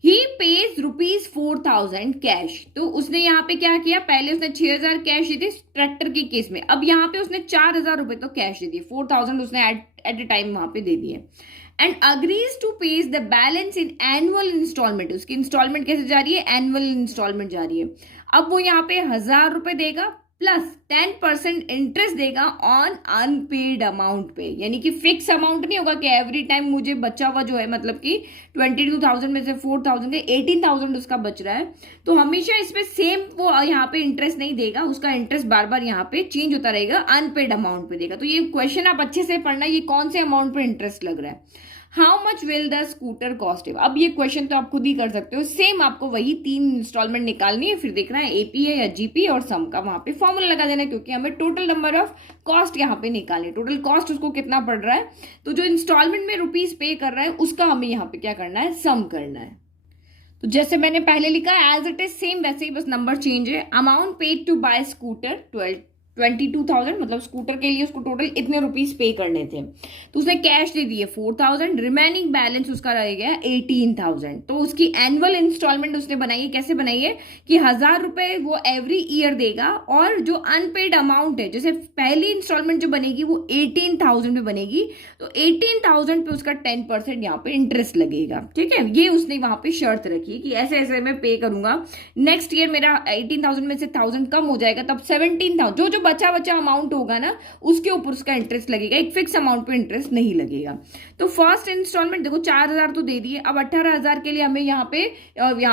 ही पेज ₹4,000 कैश। तो उसने यहाँ पे क्या किया, पहले उसने 6,000 कैश दिए थे ट्रैक्टर के केस में, अब यहाँ पे उसने 4,000 रुपए तो कैश दे दिए, 4,000 उसने एट ए टाइम वहां पे दे दिए। And agrees to pay the balance in annual instalment, उसकी इंस्टॉलमेंट कैसे जा रही है, एनुअल इंस्टॉलमेंट जा रही है। अब वो यहाँ पे 1,000 रुपए देगा प्लस 10% इंटरेस्ट देगा ऑन अनपेड अमाउंट पे, यानी कि फिक्स अमाउंट नहीं होगा कि एवरी टाइम मुझे बचा हुआ जो है, मतलब कि 22,000 में से 4,000 के 18,000 उसका बच रहा है, तो हमेशा इसमें सेम वो यहाँ पे इंटरेस्ट नहीं देगा, उसका इंटरेस्ट बार बार यहाँ पे चेंज होता रहेगा, अनपेड अमाउंट पे देगा। तो ये क्वेश्चन आप अच्छे से पढ़ना, ये कौन से अमाउंट पे इंटरेस्ट लग रहा है। How much will the scooter cost. अब ये क्वेश्चन तो आप खुद ही कर सकते हो, सेम आपको वही 3 इंस्टॉलमेंट निकालनी है, फिर देखना है एपी है या जीपी, और सम का वहां पे फॉर्मूला लगा देना है, क्योंकि हमें टोटल नंबर ऑफ कॉस्ट यहाँ पे निकालनी है, टोटल कॉस्ट उसको कितना पड़ रहा है, तो जो इंस्टॉलमेंट में रुपीज पे कर रहा है उसका हमें यहाँ पे क्या करना है, सम करना है। तो जैसे मैंने पहले लिखा एज इट इज सेम वैसे ही, बस नंबर चेंज है। Amount paid to buy scooter 22,000, मतलब स्कूटर के लिए उसको टोटल इतने रुपीस पे करने थे, तो उसने कैश दे दिए 4,000, रिमेनिंग बैलेंस उसका रह गया 18,000। तो उसकी एनुअल इंस्टॉलमेंट उसने बनाई है, कैसे बनाई है कि 1,000 रुपए वो एवरी ईयर देगा, और जो अनपेड अमाउंट है, जैसे पहली इंस्टॉलमेंट जो बनेगी वो 18,000 पे बनेगी, तो 18,000 पे उसका 10% यहाँ पे इंटरेस्ट लगेगा, ठीक है। ये उसने वहां पे शर्त रखी है कि ऐसे ऐसे मैं पे करूंगा, नेक्स्ट ईयर मेरा 18,000 में से 1,000 कम हो जाएगा, तब 17,000 जो बचा अमाउंट होगा ना उसके ऊपर उसका इंटरेस्ट लगेगा, एक फिक्स अमाउंट पे इंटरेस्ट नहीं लगेगा। तो फर्स्ट इंस्टॉलमेंट देखो 4,000 तो दे दिए, अब 18,000 के लिए हमें यहाँ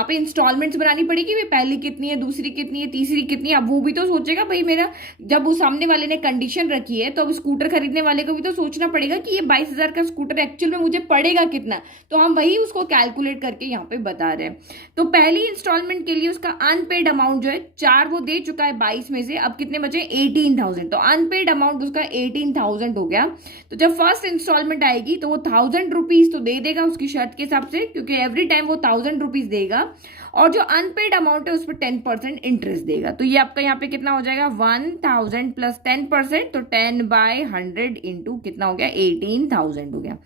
पे इंस्टॉलमेंट्स बनानी पड़ेगी, भाई पहली कितनी है, दूसरी कितनी है, तीसरी कितनी है। अब वो भी तो सोचेगा भाई मेरा, जब वो सामने वाले ने कंडीशन रखी है तो अब स्कूटर खरीदने वाले को भी तो सोचना पड़ेगा कि ये 22,000 का स्कूटर एक्चुअल में मुझे पड़ेगा कितना, तो हम वही उसको कैलकुलेट करके यहाँ पे बता रहे हैं। तो पहली इंस्टॉलमेंट के लिए उसका अनपेड अमाउंट जो है 4 वो दे चुका है 22 में से, अब कितने बचे 18,000, तो अनपेड अमाउंट उसका 18,000 हो गया। तो जब फर्स्ट इंस्टॉलमेंट आएगी तो वो 1,000 रुपीज तो दे देगा उसकी शर्त के हिसाब से, क्योंकि एवरी टाइम वो 1,000 रुपीज देगा, और जो अनपेड अमाउंट है उस पर 10% इंटरेस्ट देगा। तो ये आपका यहाँ पे कितना हो जाएगा 1,000 प्लस 10%, तो 10/100 इंटू कितना हो गया 18,000 हो गया।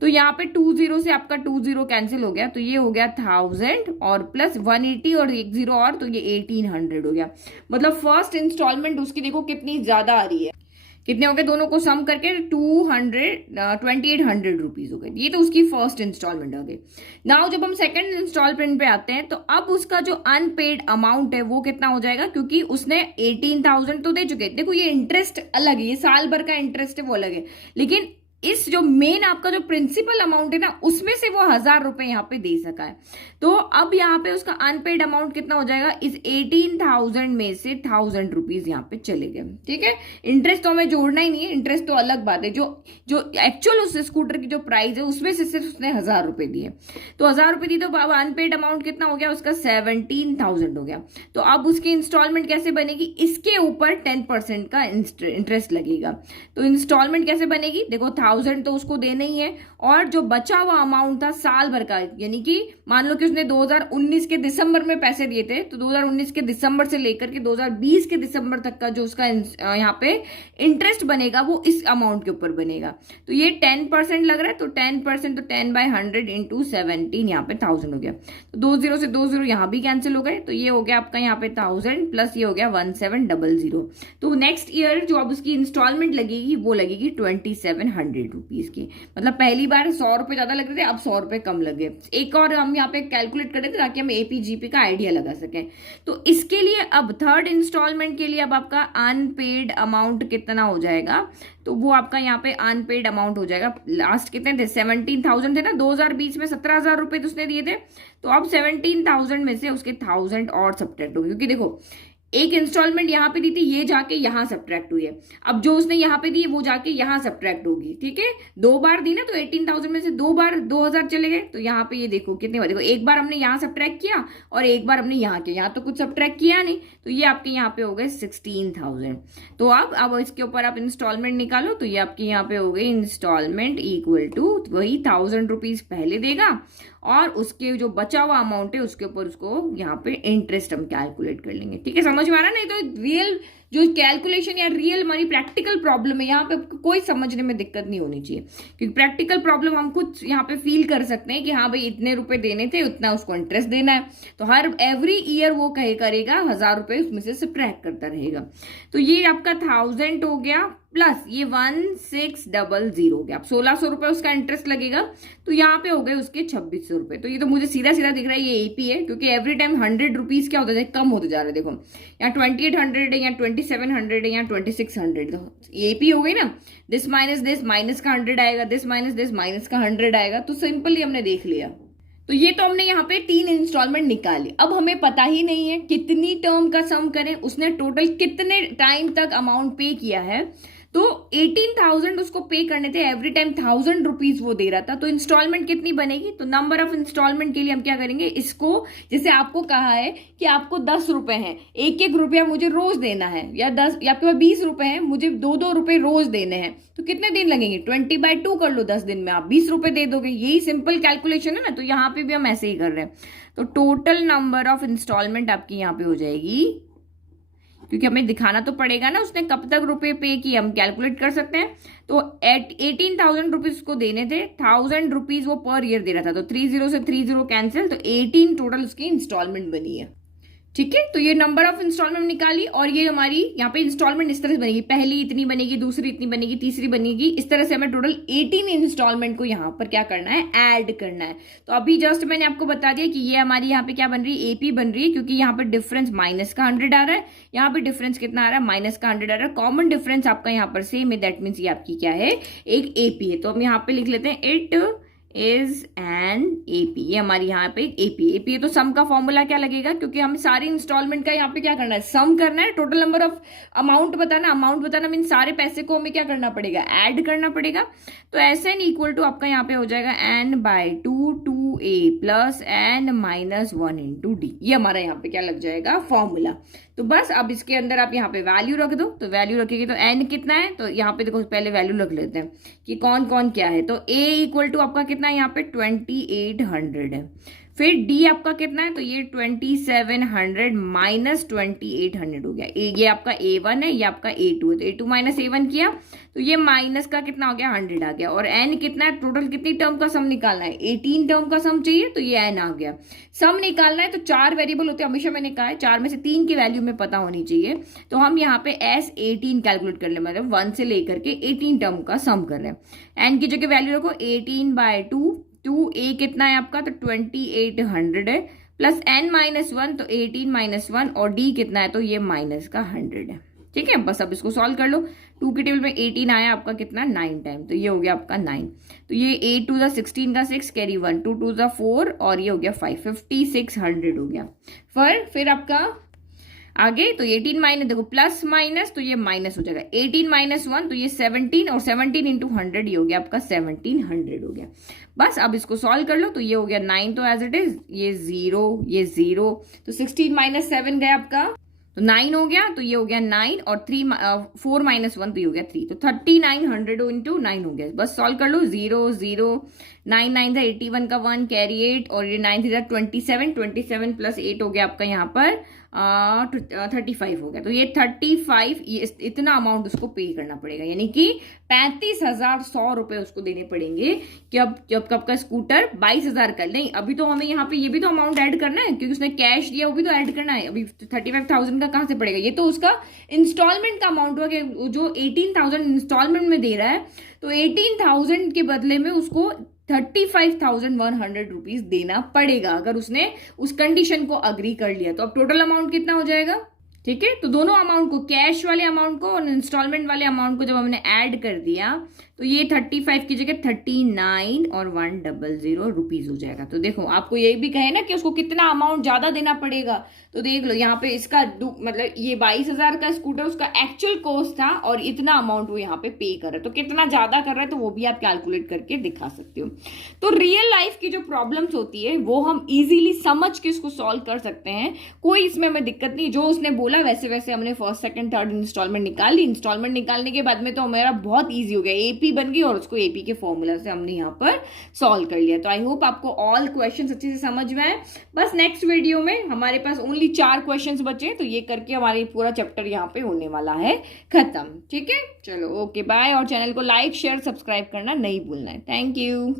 तो यहाँ पे 20 से आपका 20 कैंसिल हो गया, तो ये हो गया 1,000 और प्लस 180 और 10 और, तो ये 1,800 हो गया। मतलब फर्स्ट इंस्टॉलमेंट उसकी देखो कितनी ज्यादा आ रही है, कितने हो गए दोनों को सम करके 2,800 रुपीज हो गए। ये तो उसकी फर्स्ट इंस्टॉलमेंट आ गई। नाउ जब हम सेकंड इंस्टॉलमेंट पे आते हैं तो अब उसका जो अनपेड अमाउंट है वो कितना हो जाएगा, क्योंकि उसने 18,000 तो दे चुके। देखो ये इंटरेस्ट अलग है, ये साल भर का इंटरेस्ट है वो अलग है, लेकिन इस जो मेन आपका जो प्रिंसिपल अमाउंट है ना उसमें से वो 1,000 रुपए यहाँ पे दे सका है। तो अब यहाँ पे उसका अनपेड अमाउंट कितना हो जाएगा, इस 18,000 में से 1,000 रुपीज यहाँ पे चले गए, ठीक है। इंटरेस्ट तो हमें जोड़ना ही नहीं है, इंटरेस्ट तो अलग बात है, जो एक्चुअल उस स्कूटर की जो प्राइस है उसमें से सिर्फ उसने 1,000 रुपए दिए, तो 1,000 रुपए दिए, तो अब अनपेड अमाउंट कितना हो गया उसका 17,000 हो गया। तो अब उसकी इंस्टॉलमेंट कैसे बनेगी, इसके ऊपर 10% का इंटरेस्ट लगेगा। तो इंस्टॉलमेंट कैसे बनेगी, देखो 1000 तो उसको देना ही है, और जो बचा हुआ अमाउंट था साल भर का, यानी कि मान लो कि उसने 2019 के दिसंबर में पैसे दिए थे, तो 2019 के दिसंबर से लेकर के 2020 के दिसंबर तक का जो उसका यहाँ पे इंटरेस्ट बनेगा वो इस अमाउंट के ऊपर बनेगा। तो ये 10% लग रहा है, तो 10%, तो 10/100 इंटू 17 यहाँ पे 1000 हो गया। तो 20 से 20 यहाँ भी कैंसिल हो गए, तो ये हो गया आपका यहाँ पे 1000 प्लस ये हो गया 1700। तो नेक्स्ट ईयर जो अब उसकी इंस्टॉलमेंट लगेगी वो लगेगी 2700 रुपीज की। मतलब पहली बार 100 रुपए ज्यादा लग रहे थे, अब 100 रुपए कम लगे। एक और हम यहाँ पे कैलकुलेट कर रहे थे ताकि हम एपीजीपी का आइडिया लगा सकें। तो इसके लिए अब थर्ड इंस्टॉलमेंट के लिए अब आपका अनपेड अमाउंट कितना हो जाएगा, तो वो आपका यहाँ पे अनपेड अमाउंट हो जाएगा। लास्ट कितने थे, 17,000 थे ना, 2020 में 17,000 रुपए तो उसने दिए थे, तो अब 17,000 में से उसके 1000 और सब्ट्रैक्ट होगी, क्योंकि देखो एक इंस्टॉलमेंट यहाँ पे दी थी, ये जाके यहाँ सब्ट्रैक्ट हुई है, अब जो उसने यहाँ पे दी है वो जाके यहाँ सब्ट्रैक्ट होगी। ठीक है, 2 बार दी ना, तो 18,000 में से 2 बार 2000 चले गए, तो यहाँ पे ये देखो कितने बार, देखो एक बार हमने यहाँ सब्ट्रैक्ट किया और एक बार हमने यहाँ किया, यहाँ तो कुछ सब्ट्रैक्ट किया नहीं, तो ये आपके यहाँ पे हो गए 16,000। तो अब इसके ऊपर आप इंस्टॉलमेंट निकालो, तो ये आपके यहाँ पे हो गई इंस्टॉलमेंट इक्वल टू वही 1000 रुपीज पहले देगा और उसके जो बचा हुआ अमाउंट है उसके ऊपर उसको यहाँ पे इंटरेस्ट हम कैलकुलेट कर लेंगे। ठीक है, समझ में आ रहा, नहीं तो रियल जो कैलकुलेशन या रियल हमारी प्रैक्टिकल प्रॉब्लम है यहाँ पे कोई समझने में दिक्कत नहीं होनी चाहिए, क्योंकि प्रैक्टिकल प्रॉब्लम हम खुद यहाँ पे फील कर सकते हैं कि हाँ भाई इतने रुपए देने थे, उतना उसको इंटरेस्ट देना है, तो हर एवरी ईयर वो करेगा 1000 रुपए उसमें से सब्ट्रैक्ट करता रहेगा। तो ये आपका 1000 हो गया प्लस ये 1600 हो गया, अब 1600 रुपए उसका इंटरेस्ट लगेगा, तो यहाँ पे हो गए उसके 2600 रुपए। तो ये तो मुझे सीधा सीधा दिख रहा है ये एपी है, क्योंकि एवरी टाइम 100 रुपीज क्या होता है कम होते जा रहा है। देखो यहाँ 2800 है, यहाँ 2700 है, यहाँ 2600, तो एपी हो गई ना, दिस माइनस का 100 आएगा, दिस माइनस का 100 आएगा, तो सिंपली हमने देख लिया। तो ये तो हमने यहाँ पे 3 इंस्टॉलमेंट निकाली। अब हमें पता ही नहीं है कितनी टर्म का सम करें, उसने टोटल कितने टाइम तक अमाउंट पे किया है, तो 18,000 उसको पे करने थे, एवरी टाइम 1000 रुपीज वो दे रहा था, तो इंस्टॉलमेंट कितनी बनेगी, तो नंबर ऑफ इंस्टॉलमेंट के लिए हम क्या करेंगे, इसको जैसे आपको कहा है कि आपको 10 रुपए हैं, 1-1 रुपया मुझे रोज देना है, या 10 या आपके पास 20 रुपए हैं, मुझे 2-2 रुपए रोज देने हैं, तो कितने दिन लगेंगे, 20/2 कर लो, 10 दिन में आप 20 रुपए दे दोगे। यही सिंपल कैलकुलेशन है ना, तो यहाँ पे भी हम ऐसे ही कर रहे हैं। तो टोटल नंबर ऑफ इंस्टॉलमेंट आपकी यहाँ पे हो जाएगी, क्योंकि हमें दिखाना तो पड़ेगा ना उसने कब तक रुपए पे किए, हम कैलकुलेट कर सकते हैं। तो 18,000 रुपीज को देने थे, 1000 रुपीज वो पर ईयर दे रहा था, तो 30 से 30 कैंसिल, तो 18 टोटल उसकी इंस्टॉलमेंट बनी है। ठीक है, तो ये नंबर ऑफ इंस्टॉलमेंट निकाली, और ये हमारी यहाँ पे इंस्टॉलमेंट इस तरह से बनेगी, पहली इतनी बनेगी, दूसरी इतनी बनेगी, तीसरी बनेगी, इस तरह से हमें टोटल 18 इंस्टॉलमेंट को यहाँ पर क्या करना है, ऐड करना है। तो अभी जस्ट मैंने आपको बता दिया कि ये हमारी यहाँ पे क्या बन रही है, एपी बन रही है, क्योंकि यहाँ पर डिफरेंस माइनस का 100 आ रहा है, यहाँ पे डिफरेंस कितना आ रहा है, माइनस का 100 आ रहा है, कॉमन डिफरेंस आपका यहाँ पर सेम है, दैट मीन्स ये आपकी क्या है, एक एपी है। तो हम यहाँ पे लिख लेते हैं इट इज एन एपी, ये हमारी यहाँ पे एपी है। तो सम का फॉर्मूला क्या लगेगा, क्योंकि हमें सारी इंस्टॉलमेंट का यहाँ पे क्या करना है, सम करना है, टोटल नंबर ऑफ अमाउंट बताना मीन सारे पैसे को हमें क्या करना पड़ेगा, ऐड करना पड़ेगा। तो एन इक्वल टू आपका यहाँ पे हो जाएगा n/2 2a plus n-1 into d, ये हमारा यहाँ पे क्या लग जाएगा, फॉर्मूला। तो बस अब इसके अंदर आप यहाँ पे वैल्यू रख दो, तो वैल्यू रखेगी तो n कितना है, तो यहाँ पे देखो पहले वैल्यू रख लेते हैं कि कौन कौन क्या है। तो a इक्वल टू आपका कितना है, यहाँ पे 2800 है, फिर d आपका कितना है, तो ये 2700 माइनस 2800 हो गया, ये आपका a1 है, ये आपका a2 है, तो a2 माइनस a1 किया, तो ये माइनस का कितना हो गया, 100 आ गया, और n कितना है, टोटल कितनी टर्म का सम निकालना है, 18 टर्म का सम चाहिए, तो ये n आ गया। सम निकालना है तो 4 वेरिएबल होते हैं, हमेशा मैंने कहा है 4 में से 3 की वैल्यू में पता होनी चाहिए, तो हम यहाँ पे S18 कैलकुलेट कर ले, मतलब 1 से लेकर के 18 टर्म का सम कर रहे हैं। n की जगह वैल्यू रखो 18/2, 2a कितना है आपका, तो 2800 है, प्लस n-1, तो 18-1, और d कितना है, तो ये माइनस का 100 है। ठीक है, बस अब इसको सॉल्व कर लो। 2 के टेबल में 18 आया आपका कितना, 9 टाइम, तो ये हो गया आपका 9, तो ये 8 टू द 16 का 6 कैरी 1, 2 टू द 4, और ये हो गया 5, 5600 हो गया। फिर आपका आगे तो 18 माइनस, देखो प्लस माइनस, तो ये माइनस हो जाएगा, 18-1, तो ये 17, और 17 इंटू 100 ये हो गया आपका 1700 हो गया। बस अब इसको सॉल्व कर लो, तो ये हो गया 9, तो एज इट इज, ये 0, ये 0, तो 16 - 7 गया आपका तो 9 हो गया, तो ये हो गया 9 और 4 माइनस 1 तो ये हो गया 3, तो 3900 इंटू 9 हो गया। बस सॉल्व कर लो, 0 0 9 9 था 81 का 1 कैरी 8 और ये 9 थी 27, 27 प्लस 8 हो गया आपका यहाँ पर 35 हो गया। तो ये 35 ये इतना अमाउंट उसको पे करना पड़ेगा, यानी कि 35,100 रुपए उसको देने पड़ेंगे कि अब जब कब का स्कूटर 22,000 कर नहीं। अभी तो हमें यहाँ पे ये भी तो अमाउंट ऐड करना है, क्योंकि उसने कैश दिया वो भी तो ऐड करना है। अभी 35,000 का कहाँ से पड़ेगा, ये तो उसका इंस्टॉलमेंट का अमाउंट हुआ कि जो 18,000 इंस्टॉलमेंट में दे रहा है, तो 18,000 के बदले में उसको 35,100 रुपीज देना पड़ेगा अगर उसने उस कंडीशन को अग्री कर लिया। तो अब टोटल अमाउंट कितना हो जाएगा, ठीक है। तो दोनों अमाउंट को, कैश वाले अमाउंट को और इंस्टॉलमेंट वाले अमाउंट को जब हमने ऐड कर दिया तो ये 35 की जगह 39 और 100 रुपीज हो जाएगा। तो देखो आपको यही भी कहे ना कि उसको कितना अमाउंट ज्यादा देना पड़ेगा, तो देख लो यहाँ पे इसका मतलब ये 22,000 का स्कूटर उसका एक्चुअल कॉस्ट था और इतना अमाउंट वो यहाँ पे पे कर रहा है, तो कितना ज्यादा कर रहा है तो वो भी आप कैलकुलेट करके दिखा सकते हो। तो रियल लाइफ की जो प्रॉब्लम्स होती है वो हम इजीली समझ के इसको सॉल्व कर सकते हैं, कोई इसमें हमें दिक्कत नहीं। जो उसने बोला वैसे वैसे हमने फर्स्ट सेकंड थर्ड इंस्टॉलमेंट निकाल ली। इंस्टॉलमेंट निकालने के बाद में तो हमारा बहुत ईजी हो गया, एपी बन गई और उसको एपी के फॉर्मूला से हमने यहाँ पर सॉल्व कर लिया। तो आई होप आपको ऑल क्वेश्चंस अच्छे से समझ में आए। बस नेक्स्ट वीडियो में हमारे पास ओनली 4 क्वेश्चंस बचे, तो ये करके हमारी पूरा चैप्टर यहाँ पे होने वाला है खत्म। ठीक है, चलो ओके बाय, और चैनल को लाइक शेयर सब्सक्राइब करना नहीं भूलना है। Thank you.